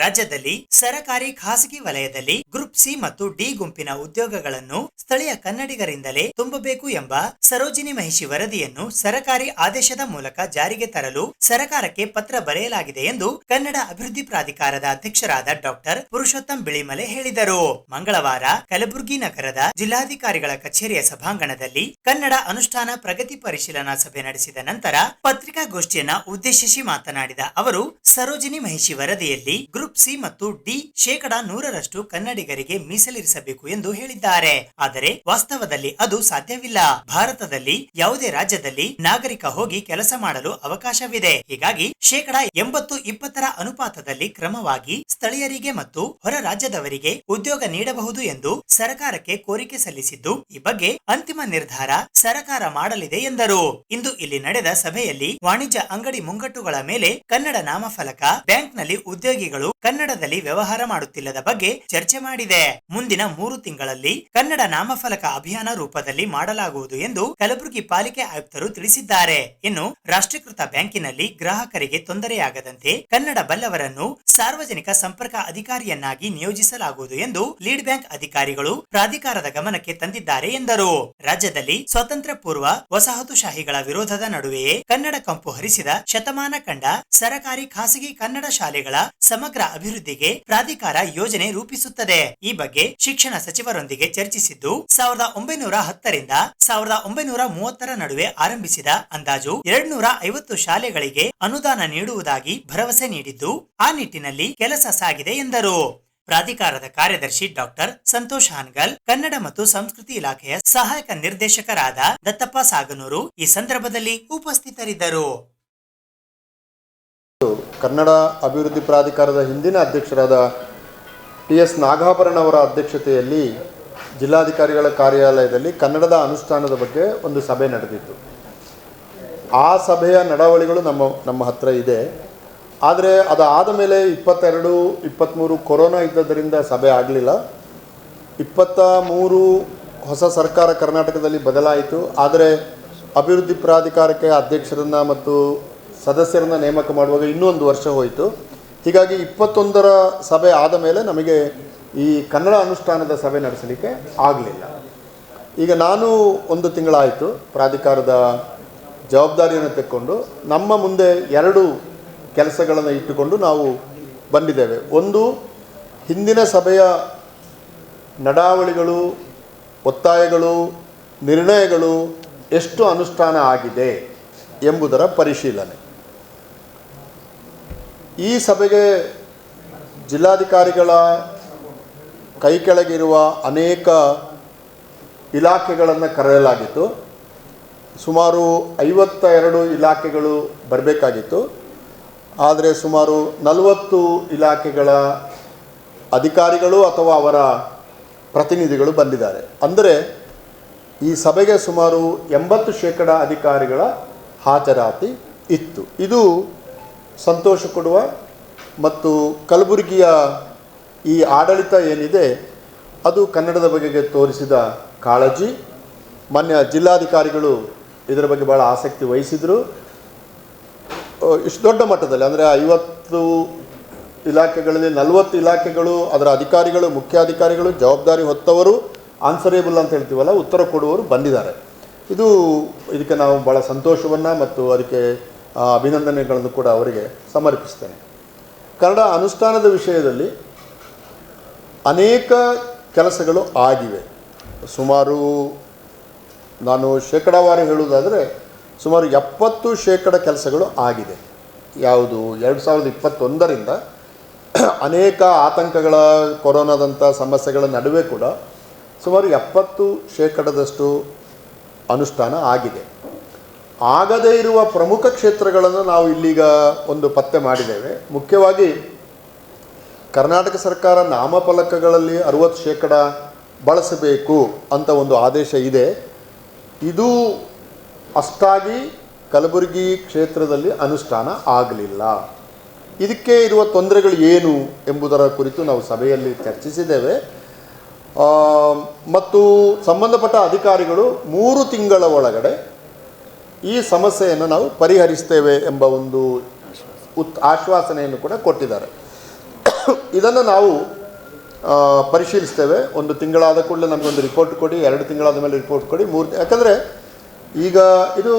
ರಾಜ್ಯದಲ್ಲಿ ಸರಕಾರಿ ಖಾಸಗಿ ವಲಯದಲ್ಲಿ ಗ್ರೂಪ್ ಸಿ ಮತ್ತು ಡಿ ಗುಂಪಿನ ಉದ್ಯೋಗಗಳನ್ನು ಸ್ಥಳೀಯ ಕನ್ನಡಿಗರಿಂದಲೇ ತುಂಬಬೇಕು ಎಂಬ ಸರೋಜಿನಿ ಮಹಿಷಿ ವರದಿಯನ್ನು ಸರಕಾರಿ ಆದೇಶದ ಮೂಲಕ ಜಾರಿಗೆ ತರಲು ಸರಕಾರಕ್ಕೆ ಪತ್ರ ಬರೆಯಲಾಗಿದೆ ಎಂದು ಕನ್ನಡ ಅಭಿವೃದ್ಧಿ ಪ್ರಾಧಿಕಾರದ ಅಧ್ಯಕ್ಷರಾದ ಡಾಕ್ಟರ್ ಪುರುಷೋತ್ತಮ್ ಬಿಳಿಮಲೆ ಹೇಳಿದರು. ಮಂಗಳವಾರ ಕಲಬುರಗಿ ನಗರದ ಜಿಲ್ಲಾಧಿಕಾರಿಗಳ ಕಚೇರಿಯ ಸಭಾಂಗಣದಲ್ಲಿ ಕನ್ನಡ ಅನುಷ್ಠಾನ ಪ್ರಗತಿ ಪರಿಶೀಲನಾ ಸಭೆ ನಡೆಸಿದ ನಂತರ ಪತ್ರಿಕಾಗೋಷ್ಠಿಯನ್ನ ಉದ್ದೇಶಿಸಿ ಮಾತನಾಡಿದ ಅವರು, ಸರೋಜಿನಿ ಮಹಿಷಿ ವರದಿಯಲ್ಲಿ ಗ್ರೂಪ್ ಸಿ ಮತ್ತು ಡಿ 100% ಕನ್ನಡಿಗರಿಗೆ ಮೀಸಲಿರಿಸಬೇಕು ಎಂದು ಹೇಳಿದ್ದಾರೆ. ಆದರೆ ವಾಸ್ತವದಲ್ಲಿ ಅದು ಸಾಧ್ಯವಿಲ್ಲ. ಭಾರತದಲ್ಲಿ ಯಾವುದೇ ರಾಜ್ಯದಲ್ಲಿ ನಾಗರಿಕ ಹೋಗಿ ಕೆಲಸ ಮಾಡಲು ಅವಕಾಶವಿದೆ. ಹೀಗಾಗಿ 80-20 ಅನುಪಾತದಲ್ಲಿ ಕ್ರಮವಾಗಿ ಸ್ಥಳೀಯರಿಗೆ ಮತ್ತು ಹೊರ ರಾಜ್ಯದವರಿಗೆ ಉದ್ಯೋಗ ನೀಡಬಹುದು ಎಂದು ಸರ್ಕಾರಕ್ಕೆ ಕೋರಿಕೆ ಸಲ್ಲಿಸಿದ್ದು, ಈ ಬಗ್ಗೆ ಅಂತಿಮ ನಿರ್ಧಾರ ಸರ್ಕಾರ ಮಾಡಲಿದೆ ಎಂದರು. ಇಂದು ಇಲ್ಲಿ ನಡೆದ ಸಭೆಯಲ್ಲಿ ವಾಣಿಜ್ಯ ಅಂಗಡಿ ಮುಂಗಟ್ಟುಗಳ ಮೇಲೆ ಕನ್ನಡ ನಾಮಫಲಕ, ಬ್ಯಾಂಕ್ನಲ್ಲಿ ಉದ್ಯೋಗಿಗಳು ಕನ್ನಡದಲ್ಲಿ ವ್ಯವಹಾರ ಮಾಡುತ್ತಿಲ್ಲದ ಬಗ್ಗೆ ಚರ್ಚೆ ಮಾಡಿದೆ. ಮುಂದಿನ 3 ತಿಂಗಳಲ್ಲಿ ಕನ್ನಡ ನಾಮಫಲಕ ಅಭಿಯಾನ ರೂಪದಲ್ಲಿ ಮಾಡಲಾಗುವುದು ಎಂದು ಕಲಬುರಗಿ ಪಾಲಿಕೆ ಆಯುಕ್ತರು ತಿಳಿಸಿದ್ದಾರೆ. ಇನ್ನು ರಾಷ್ಟ್ರೀಕೃತ ಬ್ಯಾಂಕಿನಲ್ಲಿ ಗ್ರಾಹಕರಿಗೆ ತೊಂದರೆಯಾಗದಂತೆ ಕನ್ನಡ ಬಲ್ಲವರನ್ನು ಸಾರ್ವಜನಿಕ ಸಂಪರ್ಕ ಅಧಿಕಾರಿಯನ್ನಾಗಿ ನಿಯೋಜಿಸಲಾಗುವುದು ಎಂದು ಲೀಡ್ ಬ್ಯಾಂಕ್ ಅಧಿಕಾರಿಗಳು ಪ್ರಾಧಿಕಾರದ ಗಮನಕ್ಕೆ ತಂದಿದ್ದಾರೆ ಎಂದರು. ರಾಜ್ಯದಲ್ಲಿ ಸ್ವಾತಂತ್ರ್ಯ ಪೂರ್ವ ವಸಾಹತುಶಾಹಿಗಳ ವಿರೋಧದ ನಡುವೆಯೇ ಕನ್ನಡ ಕಂಪು ಹರಿಸಿದ ಶತಮಾನ ಕಂಡ ಸರಕಾರಿ ಖಾಸಗಿ ಕನ್ನಡ ಶಾಲೆಗಳ ಸಮಗ್ರ ಅಭಿವೃದ್ಧಿಗೆ ಪ್ರಾಧಿಕಾರ ಯೋಜನೆ ರೂಪಿಸುತ್ತದೆ. ಈ ಬಗ್ಗೆ ಶಿಕ್ಷಣ ಸಚಿವರೊಂದಿಗೆ ಚರ್ಚಿಸಿದ್ದು 1910ರಿಂದ 1930 ನಡುವೆ ಆರಂಭಿಸಿದ ಅಂದಾಜು 250 ಶಾಲೆಗಳಿಗೆ ಅನುದಾನ ನೀಡುವುದಾಗಿ ಭರವಸೆ ನೀಡಿದ್ದು, ಆ ನಿಟ್ಟಿನಲ್ಲಿ ಕೆಲಸ ಸಾಗಿದೆ ಎಂದರು. ಪ್ರಾಧಿಕಾರದ ಕಾರ್ಯದರ್ಶಿ ಡಾಕ್ಟರ್ ಸಂತೋಷ್ ಹಾನ್ಗಲ್, ಕನ್ನಡ ಮತ್ತು ಸಂಸ್ಕೃತಿ ಇಲಾಖೆಯ ಸಹಾಯಕ ನಿರ್ದೇಶಕರಾದ ದತ್ತಪ್ಪ ಸಾಗನೂರು ಈ ಸಂದರ್ಭದಲ್ಲಿ ಉಪಸ್ಥಿತರಿದ್ದರು. ಕನ್ನಡ ಅಭಿವೃದ್ಧಿ ಪ್ರಾಧಿಕಾರದ ಹಿಂದಿನ ಅಧ್ಯಕ್ಷರಾದ ಟಿ.ಎಸ್. ನಾಗಾಭರಣ ಅವರ ಅಧ್ಯಕ್ಷತೆಯಲ್ಲಿ ಜಿಲ್ಲಾಧಿಕಾರಿಗಳ ಕಾರ್ಯಾಲಯದಲ್ಲಿ ಕನ್ನಡದ ಅನುಷ್ಠಾನದ ಬಗ್ಗೆ ಒಂದು ಸಭೆ ನಡೆದಿತ್ತು. ಆ ಸಭೆಯ ನಡಾವಳಿಗಳು ನಮ್ಮ ಹತ್ರ ಇದೆ. ಆದರೆ ಅದಾದ ಮೇಲೆ 22-23 ಕೊರೋನಾ ಇದ್ದದರಿಂದ ಸಭೆ ಆಗಲಿಲ್ಲ. 23 ಹೊಸ ಸರ್ಕಾರ ಕರ್ನಾಟಕದಲ್ಲಿ ಬದಲಾಯಿತು. ಆದರೆ ಅಭಿವೃದ್ಧಿ ಪ್ರಾಧಿಕಾರಕ್ಕೆ ಅಧ್ಯಕ್ಷರನ್ನು ಮತ್ತು ಸದಸ್ಯರನ್ನು ನೇಮಕ ಮಾಡುವಾಗ ಇನ್ನೂ 1 ವರ್ಷ ಹೋಯಿತು. ಹೀಗಾಗಿ 21ರ ಸಭೆ ಆದ ಮೇಲೆ ನಮಗೆ ಈ ಕನ್ನಡ ಅನುಷ್ಠಾನದ ಸಭೆ ನಡೆಸಲಿಕ್ಕೆ ಆಗಲಿಲ್ಲ. ಈಗ ನಾನು 1 ತಿಂಗಳಾಯಿತು ಪ್ರಾಧಿಕಾರದ ಜವಾಬ್ದಾರಿಯನ್ನು ತೆಕ್ಕೊಂಡು ನಮ್ಮ ಮುಂದೆ 2 ಕೆಲಸಗಳನ್ನು ಇಟ್ಟುಕೊಂಡು ನಾವು ಬಂದಿದ್ದೇವೆ. ಒಂದು, ಹಿಂದಿನ ಸಭೆಯ ನಡಾವಳಿಗಳು, ಒತ್ತಾಯಗಳು, ನಿರ್ಣಯಗಳು ಎಷ್ಟು ಅನುಷ್ಠಾನ ಆಗಿದೆ ಎಂಬುದರ ಪರಿಶೀಲನೆ. ಈ ಸಭೆಗೆ ಜಿಲ್ಲಾಧಿಕಾರಿಗಳ ಕೈ ಕೆಳಗಿರುವ ಅನೇಕ ಇಲಾಖೆಗಳನ್ನು ಕರೆಯಲಾಗಿತ್ತು. ಸುಮಾರು 52 ಇಲಾಖೆಗಳು ಬರಬೇಕಾಗಿತ್ತು. ಆದರೆ ಸುಮಾರು 40 ಇಲಾಖೆಗಳ ಅಧಿಕಾರಿಗಳು ಅಥವಾ ಅವರ ಪ್ರತಿನಿಧಿಗಳು ಬಂದಿದ್ದಾರೆ. ಅಂದರೆ ಈ ಸಭೆಗೆ ಸುಮಾರು 80% ಅಧಿಕಾರಿಗಳ ಹಾಜರಾತಿ ಇತ್ತು. ಇದು ಸಂತೋಷ ಕೊಡುವ ಮತ್ತು ಕಲಬುರಗಿಯ ಈ ಆಡಳಿತ ಏನಿದೆ ಅದು ಕನ್ನಡದ ಬಗೆಗೆ ತೋರಿಸಿದ ಕಾಳಜಿ. ಮಾನ್ಯ ಜಿಲ್ಲಾಧಿಕಾರಿಗಳು ಇದರ ಬಗ್ಗೆ ಭಾಳ ಆಸಕ್ತಿ ವಹಿಸಿದರು. ಇಷ್ಟು ದೊಡ್ಡ ಮಟ್ಟದಲ್ಲಿ ಅಂದರೆ 50 ಇಲಾಖೆಗಳಲ್ಲಿ 40 ಇಲಾಖೆಗಳು, ಅದರ ಅಧಿಕಾರಿಗಳು, ಮುಖ್ಯಾಧಿಕಾರಿಗಳು, ಜವಾಬ್ದಾರಿ ಹೊತ್ತವರು, ಆನ್ಸರೇಬಲ್ ಅಂತ ಹೇಳ್ತೀವಲ್ಲ, ಉತ್ತರ ಕೊಡುವವರು ಬಂದಿದ್ದಾರೆ. ಇದಕ್ಕೆ ನಾವು ಭಾಳ ಸಂತೋಷವನ್ನು ಮತ್ತು ಅದಕ್ಕೆ ಅಭಿನಂದನೆಗಳನ್ನು ಕೂಡ ಅವರಿಗೆ ಸಮರ್ಪಿಸ್ತೇನೆ. ಕನ್ನಡ ಅನುಷ್ಠಾನದ ವಿಷಯದಲ್ಲಿ ಅನೇಕ ಕೆಲಸಗಳು ಆಗಿವೆ. ಸುಮಾರು ನಾನು ಶೇಕಡಾವಾರು ಹೇಳುವುದಾದರೆ ಸುಮಾರು 70% ಕೆಲಸಗಳು ಆಗಿದೆ. ಯಾವುದು 2021ರಿಂದ ಅನೇಕ ಆತಂಕಗಳ, ಕೊರೋನಾದಂಥ ಸಮಸ್ಯೆಗಳ ನಡುವೆ ಕೂಡ ಸುಮಾರು 70% ಅನುಷ್ಠಾನ ಆಗಿದೆ. ಆಗದೇ ಇರುವ ಪ್ರಮುಖ ಕ್ಷೇತ್ರಗಳನ್ನು ನಾವು ಇಲ್ಲಿಗ ಒಂದು ಪತ್ತೆ ಮಾಡಿದ್ದೇವೆ. ಮುಖ್ಯವಾಗಿ ಕರ್ನಾಟಕ ಸರ್ಕಾರ ನಾಮಫಲಕಗಳಲ್ಲಿ 60% ಬಳಸಬೇಕು ಅಂತ ಒಂದು ಆದೇಶ ಇದೆ. ಇದು ಅಷ್ಟಾಗಿ ಕಲಬುರಗಿ ಕ್ಷೇತ್ರದಲ್ಲಿ ಅನುಷ್ಠಾನ ಆಗಲಿಲ್ಲ. ಇದಕ್ಕೆ ಇರುವ ತೊಂದರೆಗಳು ಏನು ಎಂಬುದರ ಕುರಿತು ನಾವು ಸಭೆಯಲ್ಲಿ ಚರ್ಚಿಸಿದ್ದೇವೆ. ಮತ್ತು ಸಂಬಂಧಪಟ್ಟ ಅಧಿಕಾರಿಗಳು 3 ತಿಂಗಳ ಒಳಗಡೆ ಈ ಸಮಸ್ಯೆಯನ್ನು ನಾವು ಪರಿಹರಿಸ್ತೇವೆ ಎಂಬ ಒಂದು ಆಶ್ವಾಸನೆಯನ್ನು ಕೂಡ ಕೊಟ್ಟಿದ್ದಾರೆ. ಇದನ್ನು ನಾವು ಪರಿಶೀಲಿಸ್ತೇವೆ. 1 ತಿಂಗಳಾದ ಕೂಡಲೇ ನಮಗೊಂದು ರಿಪೋರ್ಟ್ ಕೊಡಿ, 2 ತಿಂಗಳಾದ ಮೇಲೆ ರಿಪೋರ್ಟ್ ಕೊಡಿ, 3 ಯಾಕಂದರೆ ಈಗ ಇದು